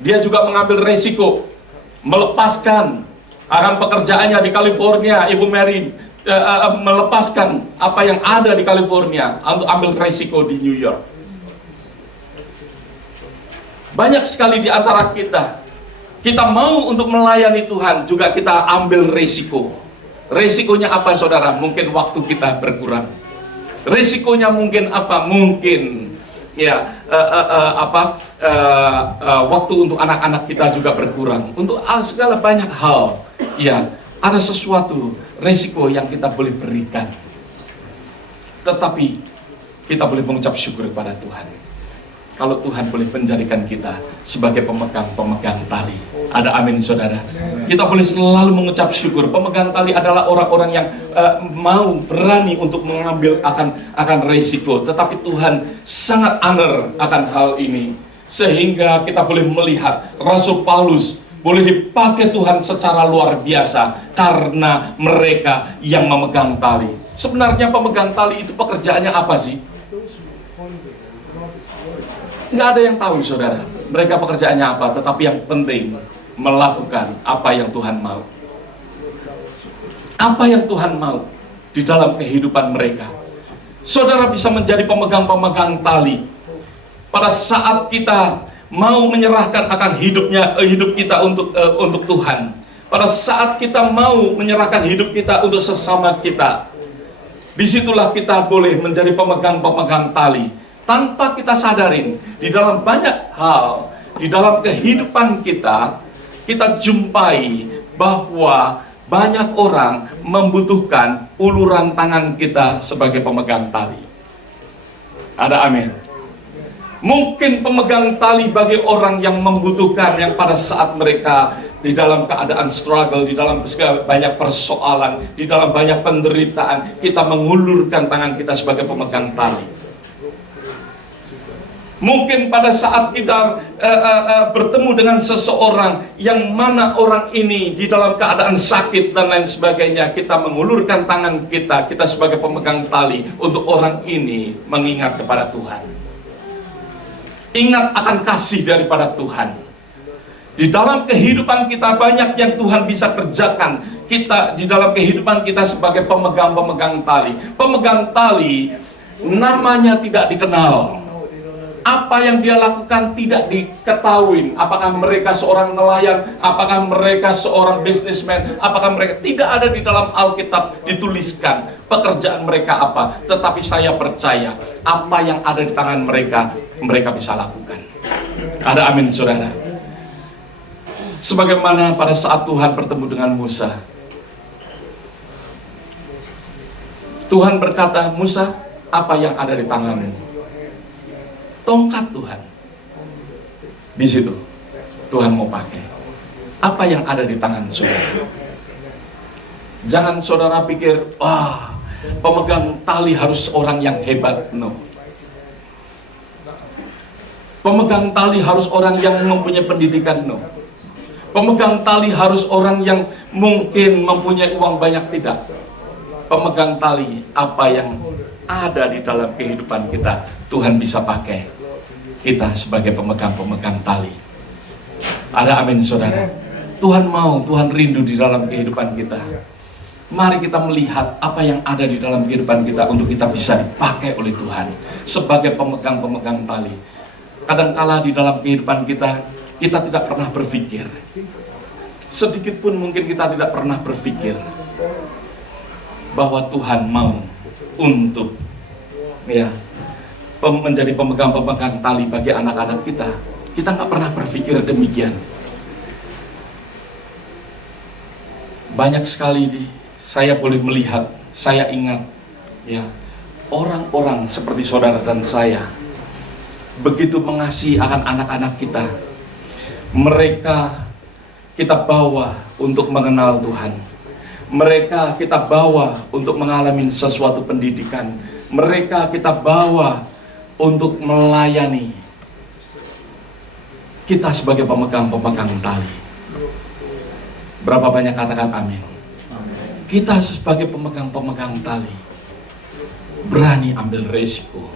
dia juga mengambil resiko, melepaskan akan pekerjaannya di California. Ibu Mary melepaskan apa yang ada di California untuk ambil resiko di New York. Banyak sekali di antara kita mau untuk melayani Tuhan, juga kita ambil resiko. Resikonya apa, saudara? Mungkin waktu kita berkurang. Resikonya mungkin apa? Mungkin ya waktu untuk anak-anak kita juga berkurang. Untuk segala banyak hal, ya ada sesuatu resiko yang kita boleh berikan. Tetapi kita boleh mengucap syukur kepada Tuhan. Kalau Tuhan boleh menjadikan kita sebagai pemegang tali. Ada amin, saudara. Kita boleh selalu mengucap syukur. Pemegang tali adalah orang-orang yang mau berani untuk mengambil akan resiko. Tetapi Tuhan sangat honor akan hal ini. Sehingga kita boleh melihat Rasul Paulus boleh dipakai Tuhan secara luar biasa karena mereka yang memegang tali. Sebenarnya pemegang tali itu pekerjaannya apa sih? Nggak ada yang tahu, saudara. Mereka pekerjaannya apa, tetapi yang penting melakukan apa yang Tuhan mau. Apa yang Tuhan mau di dalam kehidupan mereka. Saudara bisa menjadi pemegang-pemegang tali. Pada saat kita mau menyerahkan akan hidup kita untuk Tuhan. Pada saat kita mau menyerahkan hidup kita untuk sesama kita. Disitulah kita boleh menjadi pemegang-pemegang tali. Tanpa kita sadarin, di dalam banyak hal, di dalam kehidupan kita jumpai bahwa banyak orang membutuhkan uluran tangan kita sebagai pemegang tali. Ada amin. Mungkin pemegang tali bagi orang yang membutuhkan, yang pada saat mereka di dalam keadaan struggle, di dalam banyak persoalan, di dalam banyak penderitaan, kita mengulurkan tangan kita sebagai pemegang tali. Mungkin pada saat kita bertemu dengan seseorang yang mana orang ini di dalam keadaan sakit dan lain sebagainya, kita mengulurkan tangan kita sebagai pemegang tali untuk orang ini mengingat kepada Tuhan. Ingat akan kasih daripada Tuhan. Di dalam kehidupan kita banyak yang Tuhan bisa kerjakan. Kita di dalam kehidupan kita sebagai pemegang tali. Pemegang tali namanya tidak dikenal. Apa yang dia lakukan tidak diketahui. Apakah mereka seorang nelayan, apakah mereka seorang bisnismen, apakah mereka tidak ada di dalam Alkitab dituliskan pekerjaan mereka apa. Tetapi saya percaya apa yang ada di tangan mereka bisa lakukan. Ada amin, saudara. Sebagaimana pada saat Tuhan bertemu dengan Musa, Tuhan berkata, Musa, apa yang ada di tanganmu? Tongkat Tuhan. Di situ Tuhan mau pakai apa yang ada di tangan saudara. Jangan saudara pikir, wah, pemegang tali harus orang yang hebat. No. Pemegang tali harus orang yang mempunyai pendidikan. No. Pemegang tali harus orang yang mungkin mempunyai uang banyak. Tidak. Pemegang tali, apa yang ada di dalam kehidupan kita, Tuhan bisa pakai kita sebagai pemegang tali. Ada amin, saudara. Tuhan mau, Tuhan rindu di dalam kehidupan kita. Mari kita melihat apa yang ada di dalam kehidupan kita untuk kita bisa dipakai oleh Tuhan sebagai pemegang tali. Kadangkala di dalam kehidupan kita tidak pernah berpikir, sedikit pun mungkin kita tidak pernah berpikir bahwa Tuhan mau untuk menjadi pemegang tali bagi anak-anak kita. Kita nggak pernah berpikir demikian. Banyak sekali saya boleh melihat, saya ingat ya, orang-orang seperti saudara dan saya begitu mengasihi akan anak-anak kita. Mereka kita bawa untuk mengenal Tuhan. Mereka kita bawa untuk mengalami sesuatu pendidikan. Mereka kita bawa untuk melayani. Kita sebagai pemegang tali. Berapa banyak katakan amin? Kita sebagai pemegang tali berani ambil resiko.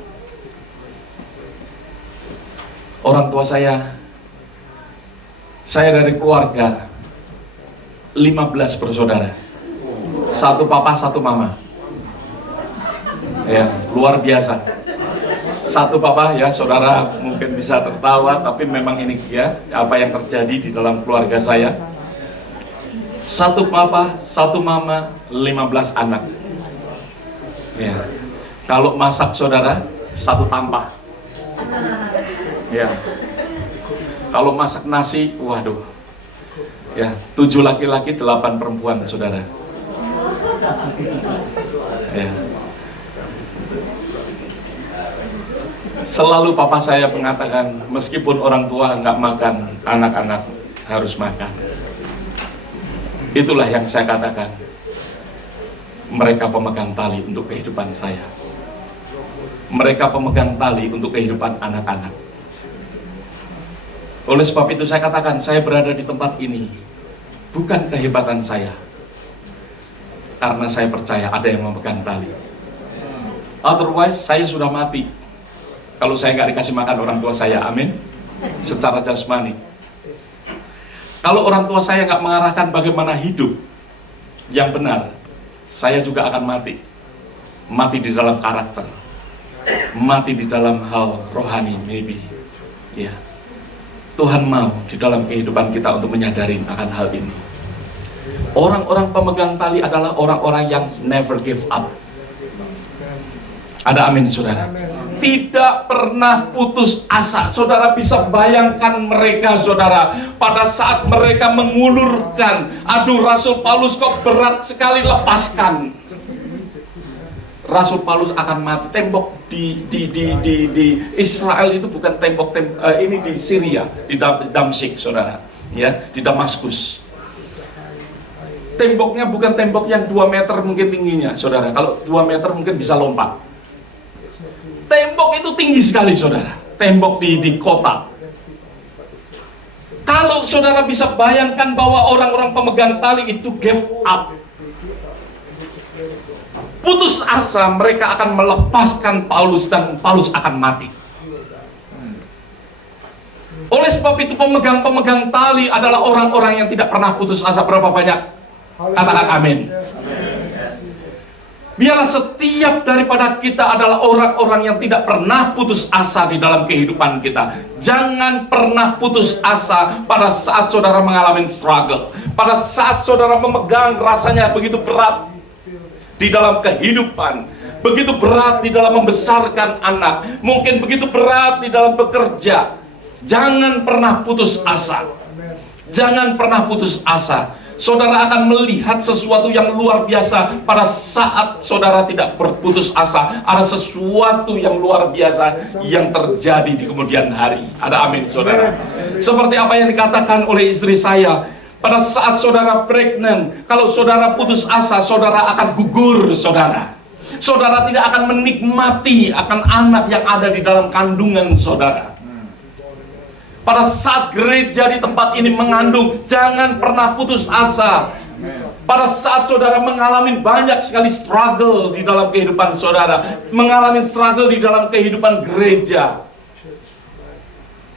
Orang tua saya dari keluarga 15 bersaudara. Satu papa, satu mama. Ya, luar biasa. Satu papa, ya saudara mungkin bisa tertawa, tapi memang ini ya apa yang terjadi di dalam keluarga saya. Satu papa, satu mama, 15 anak. Ya. Kalau masak saudara, satu tampah. Ya. Kalau masak nasi, waduh. Ya, 7 laki-laki, 8 perempuan, saudara. Ya. Selalu papa saya mengatakan, meskipun orang tua nggak makan, anak-anak harus makan. Itulah yang saya katakan. Mereka pemegang tali untuk kehidupan saya. Mereka pemegang tali untuk kehidupan anak-anak. Oleh sebab itu saya katakan, saya berada di tempat ini bukan kehebatan saya, karena saya percaya ada yang memegang tali. Otherwise saya sudah mati kalau saya nggak dikasih makan orang tua saya, amin, secara jasmani. Kalau orang tua saya nggak mengarahkan bagaimana hidup yang benar, saya juga akan mati. Mati di dalam karakter, mati di dalam hal rohani, maybe. Ya, Tuhan mau di dalam kehidupan kita untuk menyadari akan hal ini. Orang-orang pemegang tali adalah orang-orang yang never give up. Ada amin, saudara? Tidak pernah putus asa. Saudara bisa bayangkan mereka, saudara, pada saat mereka mengulurkan, aduh Rasul Paulus kok berat sekali, lepaskan. Rasul Paulus akan mati. Tembok di Israel itu bukan tembok, ini di Syria, di Damsyik, saudara, ya, di Damaskus. Temboknya bukan tembok yang 2 meter mungkin tingginya, saudara. Kalau 2 meter mungkin bisa lompat. Tembok itu tinggi sekali, saudara. Tembok di kota. Kalau saudara bisa bayangkan bahwa orang-orang pemegang tali itu give up, putus asa, mereka akan melepaskan Paulus dan Paulus akan mati. Oleh sebab itu pemegang-pemegang tali adalah orang-orang yang tidak pernah putus asa. Berapa banyak? Katakan amin. Biarlah setiap daripada kita adalah orang-orang yang tidak pernah putus asa di dalam kehidupan kita. Jangan pernah putus asa pada saat saudara mengalami struggle, pada saat saudara memegang rasanya begitu berat di dalam kehidupan, begitu berat di dalam membesarkan anak, mungkin begitu berat di dalam bekerja. Jangan pernah putus asa. Jangan pernah putus asa. Saudara akan melihat sesuatu yang luar biasa pada saat saudara tidak berputus asa. Ada sesuatu yang luar biasa yang terjadi di kemudian hari. Ada amin, saudara. Seperti apa yang dikatakan oleh istri saya, pada saat saudara pregnant, kalau saudara putus asa, saudara akan gugur, saudara. Saudara tidak akan menikmati akan anak yang ada di dalam kandungan saudara. Pada saat gereja di tempat ini mengandung, jangan pernah putus asa. Pada saat saudara mengalami banyak sekali struggle di dalam kehidupan saudara, mengalami struggle di dalam kehidupan gereja,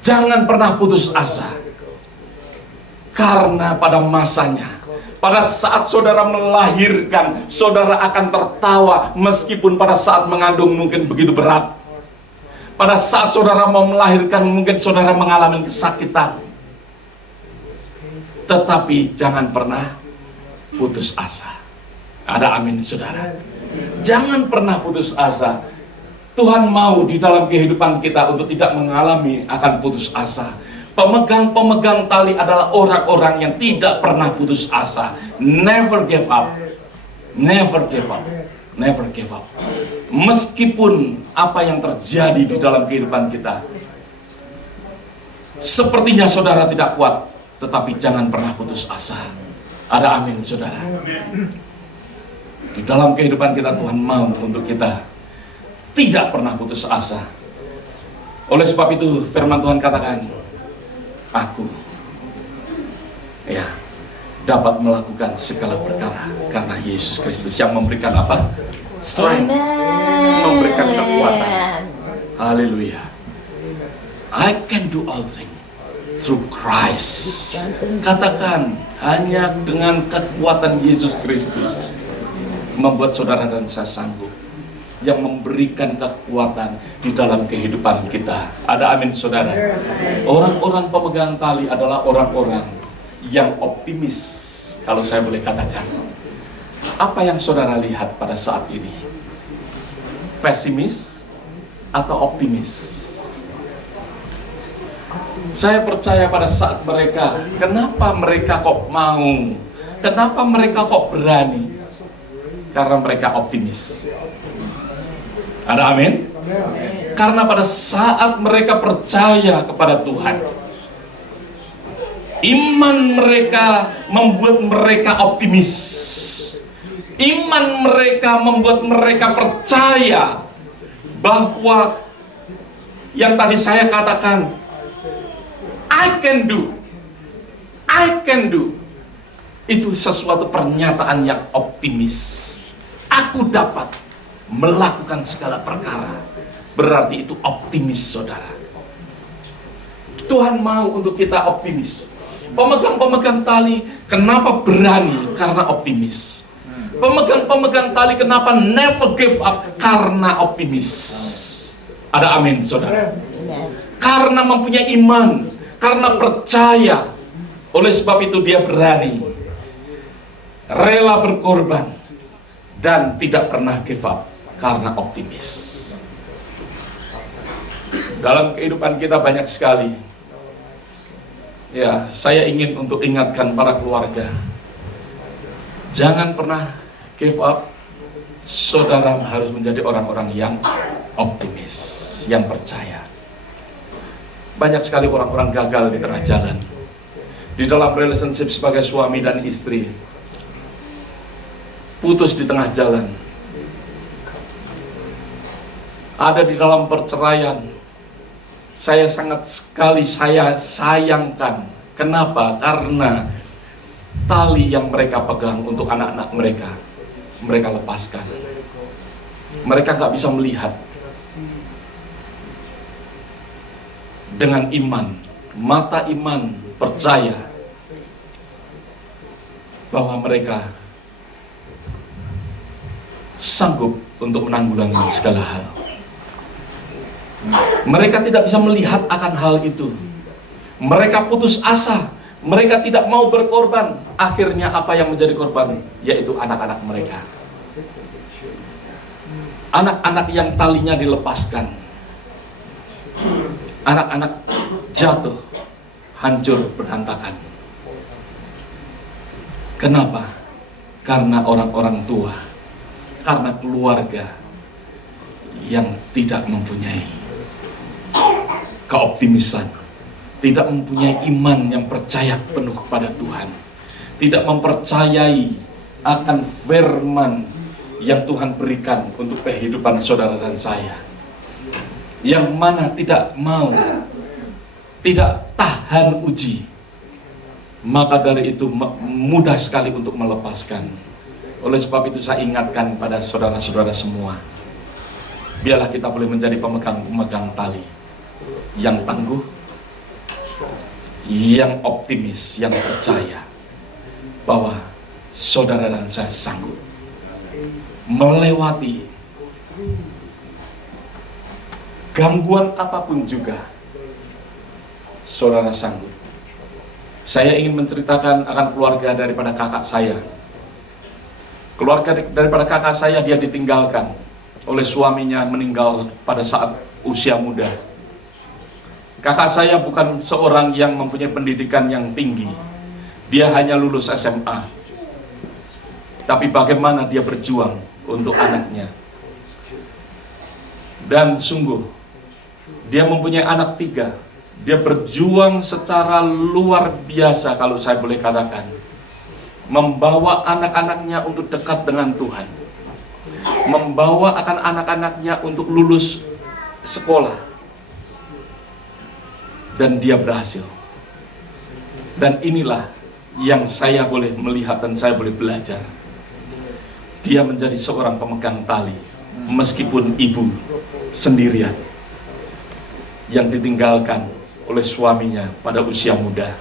jangan pernah putus asa. Karena pada masanya, pada saat saudara melahirkan, saudara akan tertawa meskipun pada saat mengandung mungkin begitu berat. Pada saat saudara mau melahirkan mungkin saudara mengalami kesakitan. Tetapi jangan pernah putus asa. Ada amin, saudara. Jangan pernah putus asa. Tuhan mau di dalam kehidupan kita untuk tidak mengalami akan putus asa. Pemegang-pemegang tali adalah orang-orang yang tidak pernah putus asa. Never give up. Never give up. Never give up. Meskipun apa yang terjadi di dalam kehidupan kita, sepertinya saudara tidak kuat, tetapi jangan pernah putus asa. Ada amin, saudara. Di dalam kehidupan kita Tuhan mau untuk kita tidak pernah putus asa. Oleh sebab itu firman Tuhan katakan, aku dapat melakukan segala perkara karena Yesus Kristus yang memberikan apa? Strength, memberikan kekuatan. Haleluya. I can do all things through Christ. Katakan, Hanya dengan kekuatan Yesus Kristus membuat saudara dan saya sanggup, yang memberikan kekuatan di dalam kehidupan kita. Ada amin saudara. Orang-orang pemegang tali adalah orang-orang yang optimis, kalau saya boleh katakan. Apa yang saudara lihat pada saat ini? Pesimis atau optimis? Saya percaya pada saat mereka, kenapa mereka kok mau? Kenapa mereka kok berani? Karena mereka optimis. Ada amin? Karena pada saat mereka percaya kepada Tuhan, iman mereka membuat mereka optimis. Iman mereka membuat mereka percaya bahwa yang tadi saya katakan, I can do, itu sesuatu pernyataan yang optimis. Aku dapat melakukan segala perkara. Berarti itu optimis, saudara. Tuhan mau untuk kita optimis. Pemegang-pemegang tali kenapa berani? Karena optimis. Pemegang-pemegang tali kenapa never give up? Karena optimis. Ada amin, saudara. Karena mempunyai iman, karena percaya. Oleh sebab itu dia berani, rela berkorban, dan tidak pernah give up karena optimis. Dalam kehidupan kita banyak sekali, ya, saya ingin untuk ingatkan para keluarga, jangan pernah give up. Saudara harus menjadi orang-orang yang optimis, yang percaya. Banyak sekali orang-orang gagal di tengah jalan, di dalam relationship sebagai suami dan istri, putus di tengah jalan, ada di dalam perceraian. Saya sangat sekali saya sayangkan. Kenapa? Karena tali yang mereka pegang untuk anak-anak mereka, mereka lepaskan. Mereka nggak bisa melihat dengan iman, mata iman, percaya bahwa mereka sanggup untuk menanggulangi segala hal. Mereka tidak bisa melihat akan hal itu. Mereka putus asa. Mereka tidak mau berkorban. Akhirnya apa yang menjadi korban? Yaitu anak-anak mereka. Anak-anak yang talinya dilepaskan. Anak-anak jatuh, hancur, berantakan. Kenapa? Karena orang-orang tua, karena keluarga yang tidak mempunyai keoptimisan, tidak mempunyai iman yang percaya penuh kepada Tuhan, tidak mempercayai akan firman yang Tuhan berikan untuk kehidupan saudara dan saya, yang mana tidak mau, tidak tahan uji. Maka dari itu mudah sekali untuk melepaskan. Oleh sebab itu saya ingatkan pada saudara-saudara semua, biarlah kita boleh menjadi pemegang tali yang tangguh, yang optimis, yang percaya bahwa saudara dan saya sanggup melewati gangguan apapun juga. Saudara sanggup. Saya ingin menceritakan akan keluarga daripada kakak saya. Keluarga daripada kakak saya, dia ditinggalkan oleh suaminya, meninggal pada saat usia muda. Kakak saya bukan seorang yang mempunyai pendidikan yang tinggi. Dia hanya lulus SMA. Tapi bagaimana dia berjuang untuk anaknya. Dan sungguh, dia mempunyai anak 3. Dia berjuang secara luar biasa, kalau saya boleh katakan. Membawa anak-anaknya untuk dekat dengan Tuhan. Membawa akan anak-anaknya untuk lulus sekolah. Dan dia berhasil. Dan inilah yang saya boleh melihat dan saya boleh belajar. Dia menjadi seorang pemegang tali, meskipun ibu sendirian yang ditinggalkan oleh suaminya pada usia muda.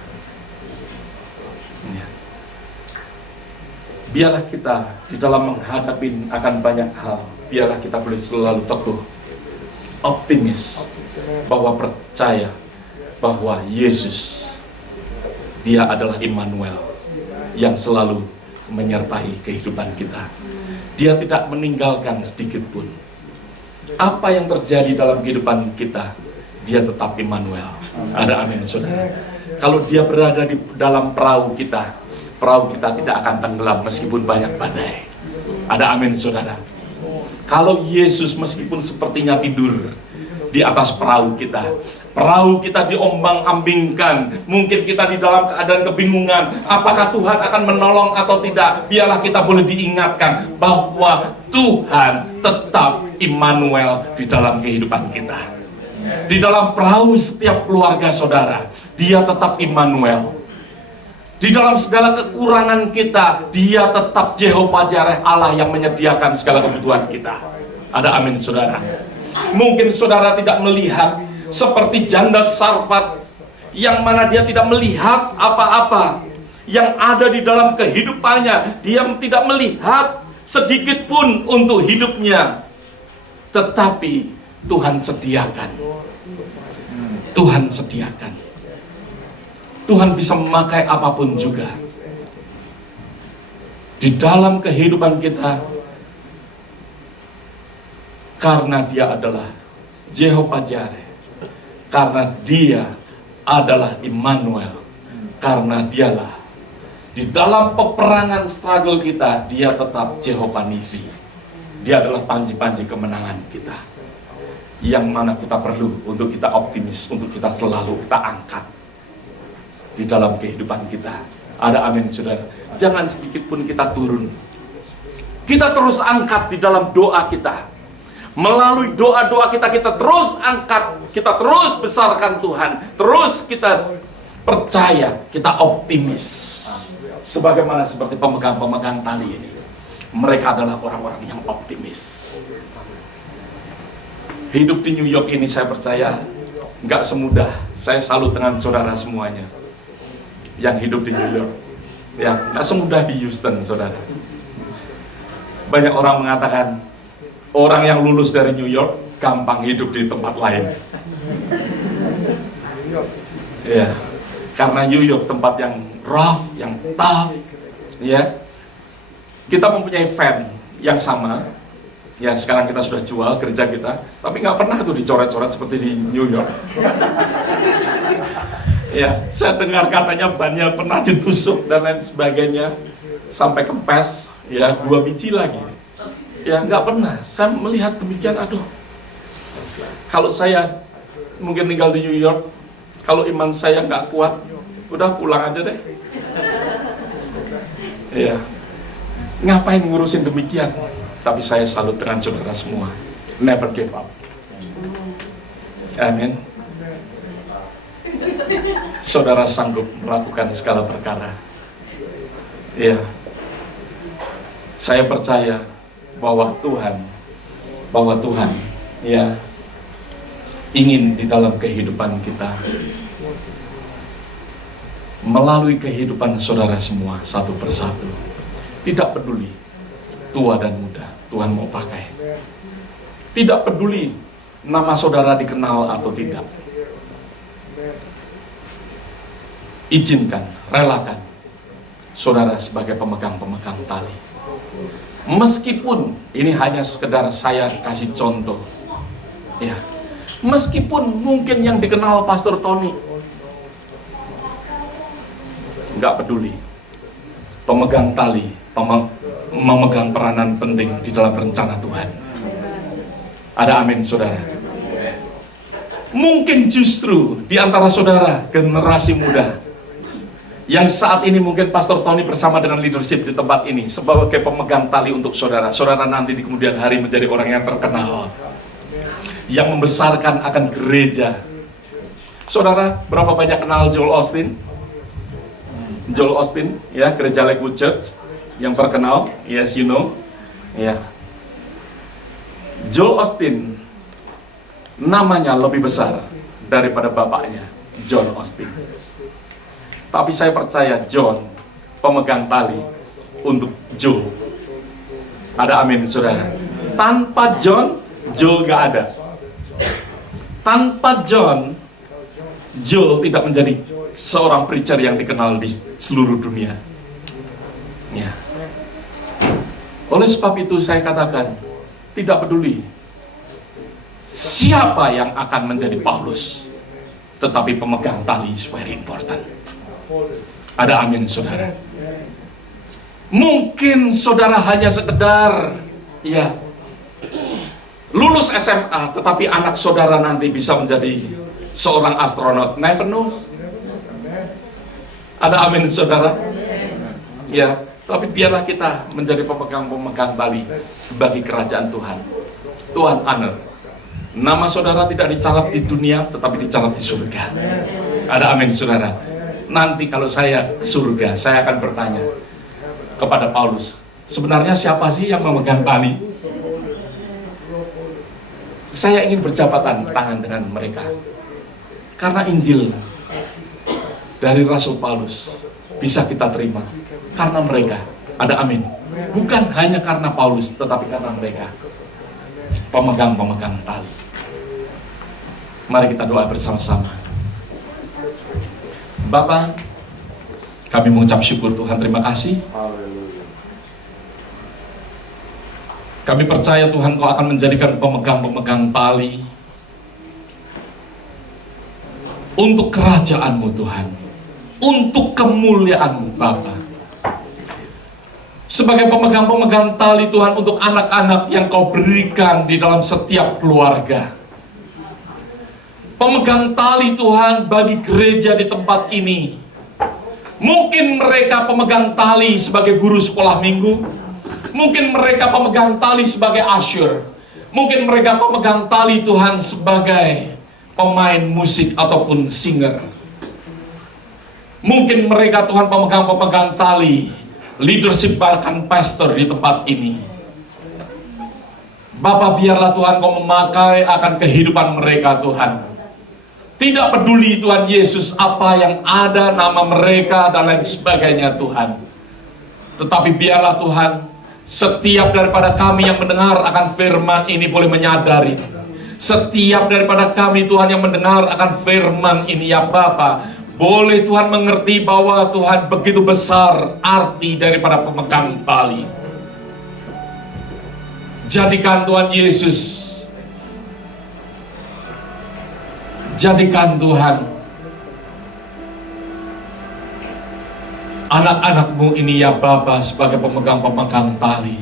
biarlah kita di dalam menghadapi akan banyak hal, biarlah kita boleh selalu teguh, optimis, bahwa percaya bahwa Yesus, Dia adalah Immanuel yang selalu menyertai kehidupan kita. Dia tidak meninggalkan sedikit pun. Apa yang terjadi dalam kehidupan kita, Dia tetap Immanuel. Ada amin, saudara. Kalau Dia berada di dalam perahu kita tidak akan tenggelam meskipun banyak badai. Ada amin, saudara. Kalau Yesus meskipun sepertinya tidur di atas perahu kita diombang-ambingkan, mungkin kita di dalam keadaan kebingungan, apakah Tuhan akan menolong atau tidak, biarlah kita boleh diingatkan bahwa Tuhan tetap Immanuel di dalam kehidupan kita. Di dalam perahu setiap keluarga saudara, Dia tetap Immanuel. Di dalam segala kekurangan kita, Dia tetap Jehovah Jireh, Allah yang menyediakan segala kebutuhan kita. Ada amin, saudara. Mungkin saudara tidak melihat seperti janda Sarfat, yang mana dia tidak melihat apa-apa yang ada di dalam kehidupannya. Dia tidak melihat sedikit pun untuk hidupnya, tetapi Tuhan sediakan. Tuhan sediakan. Tuhan bisa memakai apapun juga di dalam kehidupan kita, karena Dia adalah Jehovah Jireh, karena Dia adalah Immanuel, karena Dialah di dalam peperangan struggle kita, Dia tetap Jehovah Nisi. Dia adalah panji-panji kemenangan kita, yang mana kita perlu untuk kita optimis, untuk kita selalu kita angkat di dalam kehidupan kita. Ada amin, saudara. Jangan sedikit pun kita turun. Kita terus angkat di dalam doa kita. Melalui doa-doa kita, kita terus angkat, kita terus besarkan Tuhan. Terus kita percaya, kita optimis. Sebagaimana seperti pemegang-pemegang tali ini. Mereka adalah orang-orang yang optimis. Hidup di New York ini saya percaya nggak semudah. Saya salut dengan saudara semuanya yang hidup di New York. Ya, nggak semudah di Houston, saudara. Banyak orang mengatakan orang yang lulus dari New York gampang hidup di tempat lain. Ya, karena New York tempat yang rough, yang tough. Ya, kita mempunyai van yang sama. Ya, sekarang kita sudah jual gereja kita, tapi nggak pernah tuh dicoret-coret seperti di New York. Ya, saya dengar katanya bannya pernah ditusuk dan lain sebagainya, sampai kempes, ya 2 biji lagi. Ya, nggak pernah. Saya melihat demikian, aduh. Kalau saya mungkin tinggal di New York, kalau iman saya nggak kuat, udah pulang aja deh. Ya, ngapain ngurusin demikian? Tapi saya salut dengan saudara semua. Never give up. Amin. Saudara sanggup melakukan segala perkara. Ya, saya percaya bahwa Tuhan ya ingin di dalam kehidupan kita, melalui kehidupan saudara semua satu persatu, tidak peduli tua dan muda, Tuhan mau pakai. Tidak peduli nama saudara dikenal atau tidak. Izinkan, relakan saudara sebagai pemegang-pemegang tali. Meskipun ini hanya sekedar saya kasih contoh, ya, meskipun mungkin yang dikenal Pastor Tony, nggak peduli, pemegang tali, memegang peranan penting di dalam rencana Tuhan. Ada amin, saudara. Mungkin justru di antara saudara generasi muda yang saat ini mungkin Pastor Tony bersama dengan leadership di tempat ini sebagai pemegang tali untuk saudara. Saudara nanti di kemudian hari menjadi orang yang terkenal, yang membesarkan akan gereja. Saudara, berapa banyak kenal Joel Osteen? Joel Osteen, ya, gereja Lakewood Church yang terkenal, yes you know, ya. Joel Osteen namanya lebih besar daripada bapaknya, John Osteen. Tapi saya percaya John pemegang tali untuk Joel. Ada amin, saudara. Tanpa John, Joel gak ada. Tanpa John, Joel tidak menjadi seorang preacher yang dikenal di seluruh dunia. Ya. Oleh sebab itu saya katakan, tidak peduli siapa yang akan menjadi Paulus, tetapi pemegang tali is very important. Ada amin, saudara. Mungkin saudara hanya sekedar ya lulus SMA, tetapi anak saudara nanti bisa menjadi seorang astronot. Never knows. Ada amin, saudara. Ya, tapi biarlah kita menjadi pemegang-pemegang tali bagi kerajaan Tuhan. Tuhan honor. Nama saudara tidak dicatat di dunia, tetapi dicatat di surga. Ada amin, saudara. Nanti kalau saya ke surga, saya akan bertanya kepada Paulus, sebenarnya siapa sih yang memegang tali? Saya ingin berjabatan tangan dengan mereka, karena Injil dari Rasul Paulus bisa kita terima karena mereka. Ada amin. Bukan hanya karena Paulus, tetapi karena mereka pemegang-pemegang tali. Mari kita doa bersama-sama. Bapa, kami mengucap syukur Tuhan, terima kasih. Kami percaya Tuhan, Kau akan menjadikan pemegang-pemegang tali untuk kerajaan-Mu Tuhan, untuk kemuliaan-Mu Bapa. Sebagai pemegang-pemegang tali Tuhan untuk anak-anak yang Kau berikan di dalam setiap keluarga. Pemegang tali Tuhan bagi gereja di tempat ini. Mungkin mereka pemegang tali sebagai guru sekolah minggu. Mungkin mereka pemegang tali sebagai usher. Mungkin mereka pemegang tali Tuhan sebagai pemain musik ataupun singer. Mungkin mereka Tuhan pemegang-pemegang tali, leadership bahkan pastor di tempat ini. Bapa, biarlah Tuhan Kau memakai akan kehidupan mereka Tuhan. Tidak peduli Tuhan Yesus apa yang ada, nama mereka dan lain sebagainya Tuhan. Tetapi biarlah Tuhan, setiap daripada kami yang mendengar akan firman ini boleh menyadari. Setiap daripada kami Tuhan yang mendengar akan firman ini ya Bapa, boleh Tuhan mengerti bahwa Tuhan begitu besar arti daripada pemegang tali. Jadikan Tuhan Yesus, jadikan Tuhan anak-anak-Mu ini ya Bapa sebagai pemegang-pemegang tali,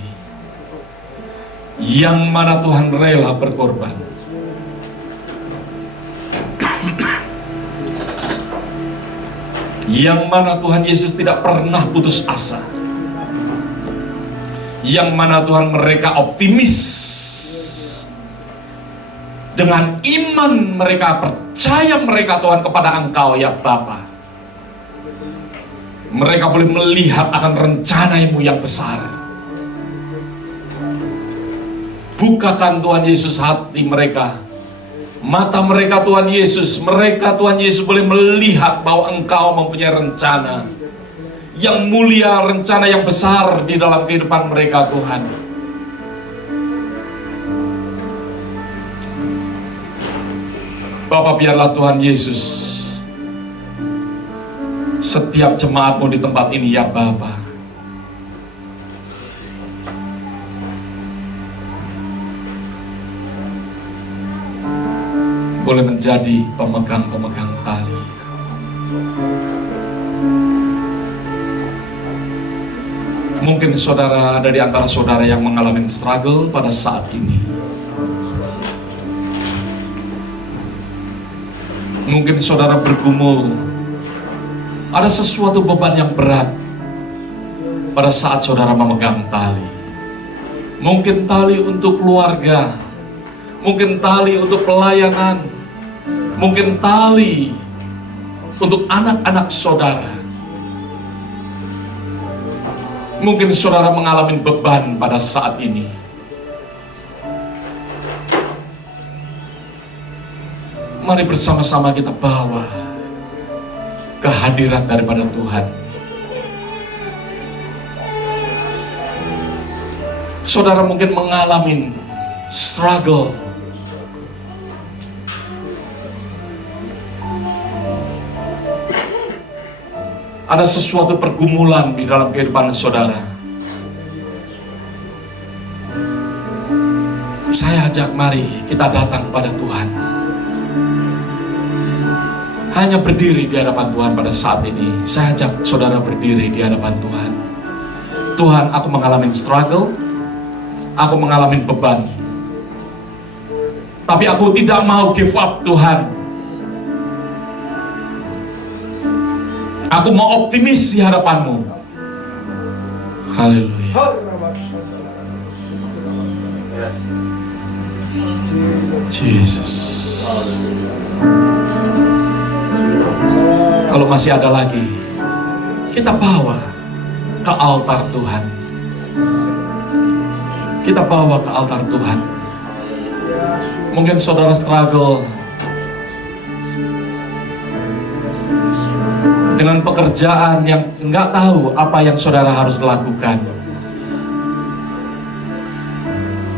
yang mana Tuhan rela berkorban. Yang mana Tuhan Yesus tidak pernah putus asa. Yang mana Tuhan mereka optimis. Dengan iman mereka, percaya mereka Tuhan kepada Engkau ya Bapa. Mereka boleh melihat akan rencana-Mu yang besar. Bukakan Tuhan Yesus hati mereka, mata mereka Tuhan Yesus. Mereka Tuhan Yesus boleh melihat bahwa Engkau mempunyai rencana yang mulia, rencana yang besar di dalam kehidupan mereka Tuhan. Bapa, biarlah Tuhan Yesus setiap jemaat-Mu di tempat ini ya Bapa, boleh menjadi pemegang-pemegang tali. Mungkin saudara ada di antara saudara yang mengalami struggle pada saat ini. Mungkin saudara bergumul, ada sesuatu beban yang berat pada saat saudara memegang tali. Mungkin tali untuk keluarga, mungkin tali untuk pelayanan, mungkin tali untuk anak-anak saudara. Mungkin saudara mengalami beban pada saat ini. Mari bersama-sama kita bawa kehadiran daripada Tuhan. Saudara mungkin mengalami struggle. Ada sesuatu pergumulan di dalam kehidupan saudara. Saya ajak, mari kita datang pada Tuhan. Hanya berdiri di hadapan Tuhan pada saat ini. Saya ajak saudara berdiri di hadapan Tuhan. Tuhan, aku mengalami struggle, aku mengalami beban, tapi aku tidak mau give up, Tuhan. Aku mau optimis di hadapan-Mu. Haleluya. Yesus. Kalau masih ada lagi, kita bawa ke altar Tuhan. Kita bawa ke altar Tuhan. Mungkin saudara struggle dengan pekerjaan yang nggak tahu apa yang saudara harus lakukan.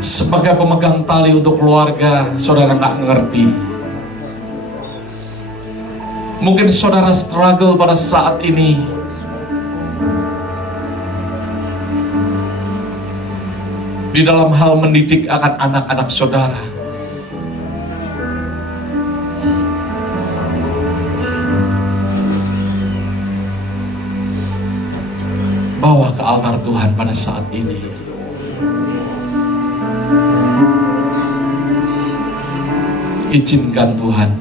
Sebagai pemegang tali untuk keluarga, saudara nggak ngerti. Mungkin saudara struggle pada saat ini di dalam hal mendidik akan anak-anak saudara. Bawa ke altar Tuhan pada saat ini. Izinkan Tuhan,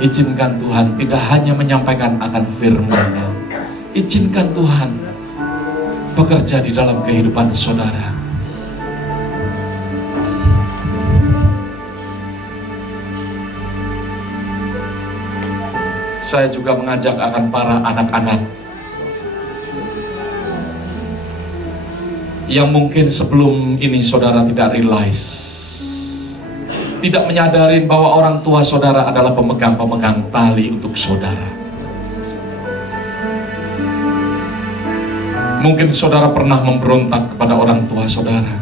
izinkan Tuhan tidak hanya menyampaikan akan firman-Nya. Izinkan Tuhan bekerja di dalam kehidupan saudara. Saya juga mengajak akan para anak-anak yang mungkin sebelum ini saudara tidak realize, tidak menyadari bahwa orang tua saudara adalah pemegang-pemegang tali untuk saudara. Mungkin saudara pernah memberontak kepada orang tua saudara.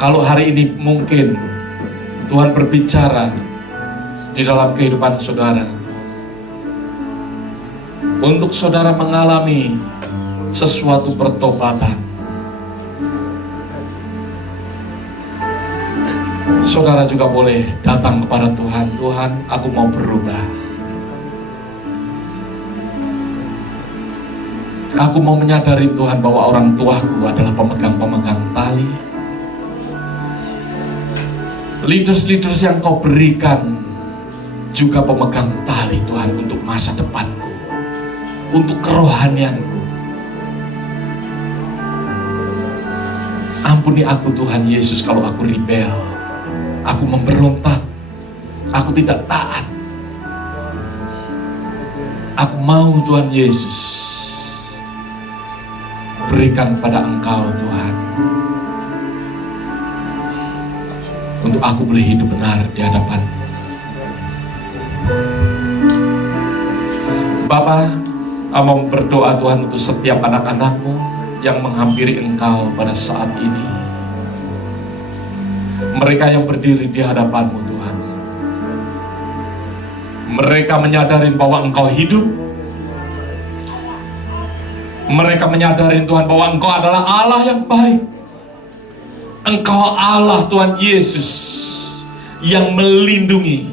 Kalau hari ini mungkin Tuhan berbicara di dalam kehidupan saudara, untuk saudara mengalami sesuatu pertobatan, saudara juga boleh datang kepada Tuhan. Tuhan, aku mau berubah. Aku mau menyadari Tuhan bahwa orang tuaku adalah pemegang-pemegang tali. Leaders-leaders yang Kau berikan juga pemegang tali Tuhan untuk masa depanku, untuk kerohanianku. Ampuni aku Tuhan Yesus kalau aku rebel, aku memberontak, aku tidak taat. Aku mau Tuhan Yesus berikan pada Engkau Tuhan, untuk aku boleh hidup benar di hadapan. Bapa, aku mau berdoa Tuhan untuk setiap anak-anak-Mu yang menghampiri Engkau pada saat ini. Mereka yang berdiri di hadapan-Mu Tuhan, mereka menyadari bahwa Engkau hidup. Mereka menyadari Tuhan bahwa Engkau adalah Allah yang baik. Engkau Allah Tuhan Yesus yang melindungi,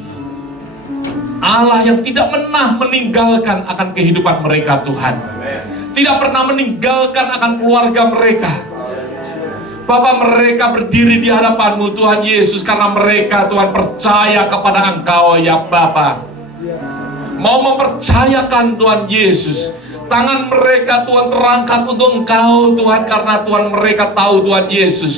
Allah yang tidak pernah meninggalkan akan kehidupan mereka Tuhan, tidak pernah meninggalkan akan keluarga mereka. Bapa, mereka berdiri di hadapan-Mu Tuhan Yesus karena mereka Tuhan percaya kepada Engkau ya Bapa. Mau mempercayakan Tuhan Yesus, tangan mereka Tuhan terangkat untuk Engkau Tuhan, karena Tuhan mereka tahu Tuhan Yesus,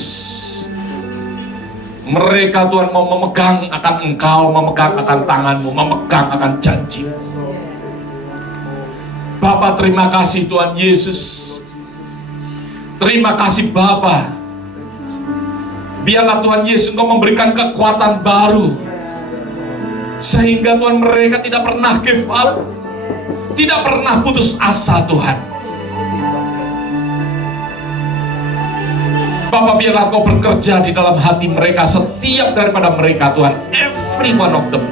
mereka Tuhan mau memegang akan Engkau, memegang akan tangan-Mu, memegang akan janji. Bapa, terima kasih Tuhan Yesus. Terima kasih Bapa. Biarlah Tuhan Yesus Engkau memberikan kekuatan baru, sehingga Tuhan mereka tidak pernah give up, tidak pernah putus asa Tuhan. Bapa, biarlah Kau bekerja di dalam hati mereka, setiap daripada mereka Tuhan, every one of them.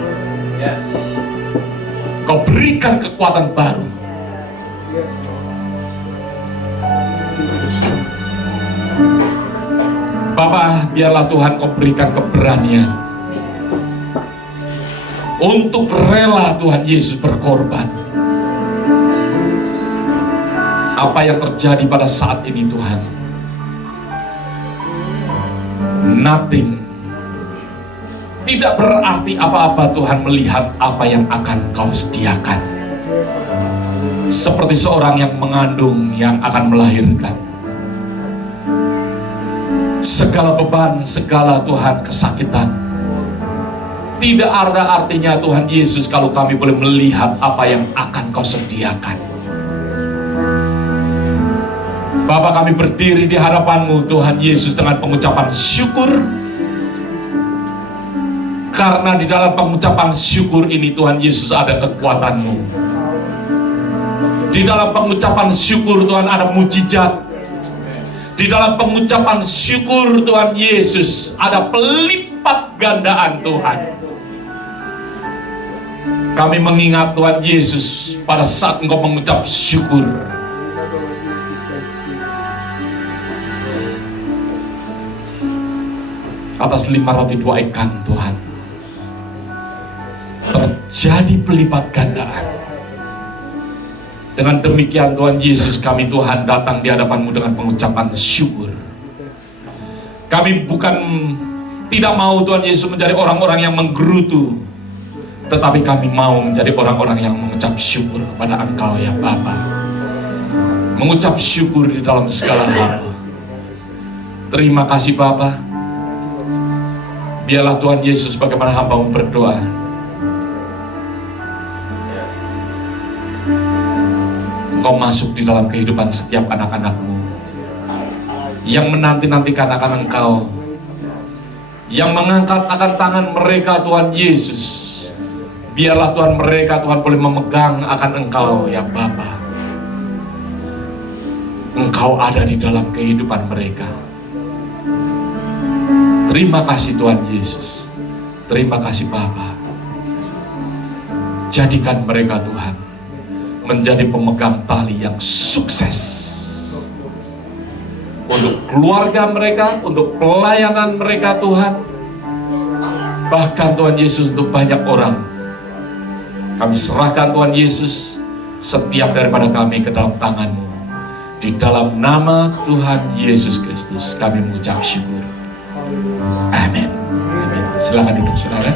Kau berikan kekuatan baru. Bapa, biarlah Tuhan Kau berikan keberanian untuk rela Tuhan Yesus berkorban. Apa yang terjadi pada saat ini Tuhan, nothing, tidak berarti apa-apa Tuhan melihat apa yang akan Kau sediakan. Seperti seorang yang mengandung, yang akan melahirkan. Segala beban, segala Tuhan kesakitan, tidak ada artinya Tuhan Yesus kalau kami boleh melihat apa yang akan Kau sediakan. Bapa, kami berdiri di hadapan-Mu Tuhan Yesus dengan pengucapan syukur. Karena di dalam pengucapan syukur ini Tuhan Yesus ada kekuatan-Mu. Di dalam pengucapan syukur Tuhan ada mujizat. Di dalam pengucapan syukur Tuhan Yesus ada pelipat gandaan Tuhan. Kami mengingat Tuhan Yesus pada saat Engkau mengucap syukur. Atas 5 roti 2 ikan Tuhan, terjadi pelipat gandaan. Dengan demikian Tuhan Yesus, kami Tuhan datang di hadapan-Mu dengan pengucapan syukur. Kami bukan tidak mau Tuhan Yesus menjadi orang-orang yang menggerutu, tetapi kami mau menjadi orang-orang yang mengucap syukur kepada Engkau ya Bapa. Mengucap syukur di dalam segala hal. Terima kasih Bapa. Biarlah Tuhan Yesus bagaimana hamba-Mu berdoa, Engkau masuk di dalam kehidupan setiap anak-anak-Mu yang menanti-nantikan akan Engkau, yang mengangkat akan tangan mereka Tuhan Yesus. Biarlah Tuhan mereka Tuhan boleh memegang akan Engkau ya Bapa. Engkau ada di dalam kehidupan mereka. Terima kasih Tuhan Yesus. Terima kasih Bapa. Jadikan mereka Tuhan menjadi pemegang tali yang sukses untuk keluarga mereka, untuk pelayanan mereka Tuhan. Bahkan Tuhan Yesus untuk banyak orang. Kami serahkan Tuhan Yesus setiap daripada kami ke dalam tangan-Mu. Di dalam nama Tuhan Yesus Kristus kami mengucap syukur. Amin. Amin. Silakan duduk saudara.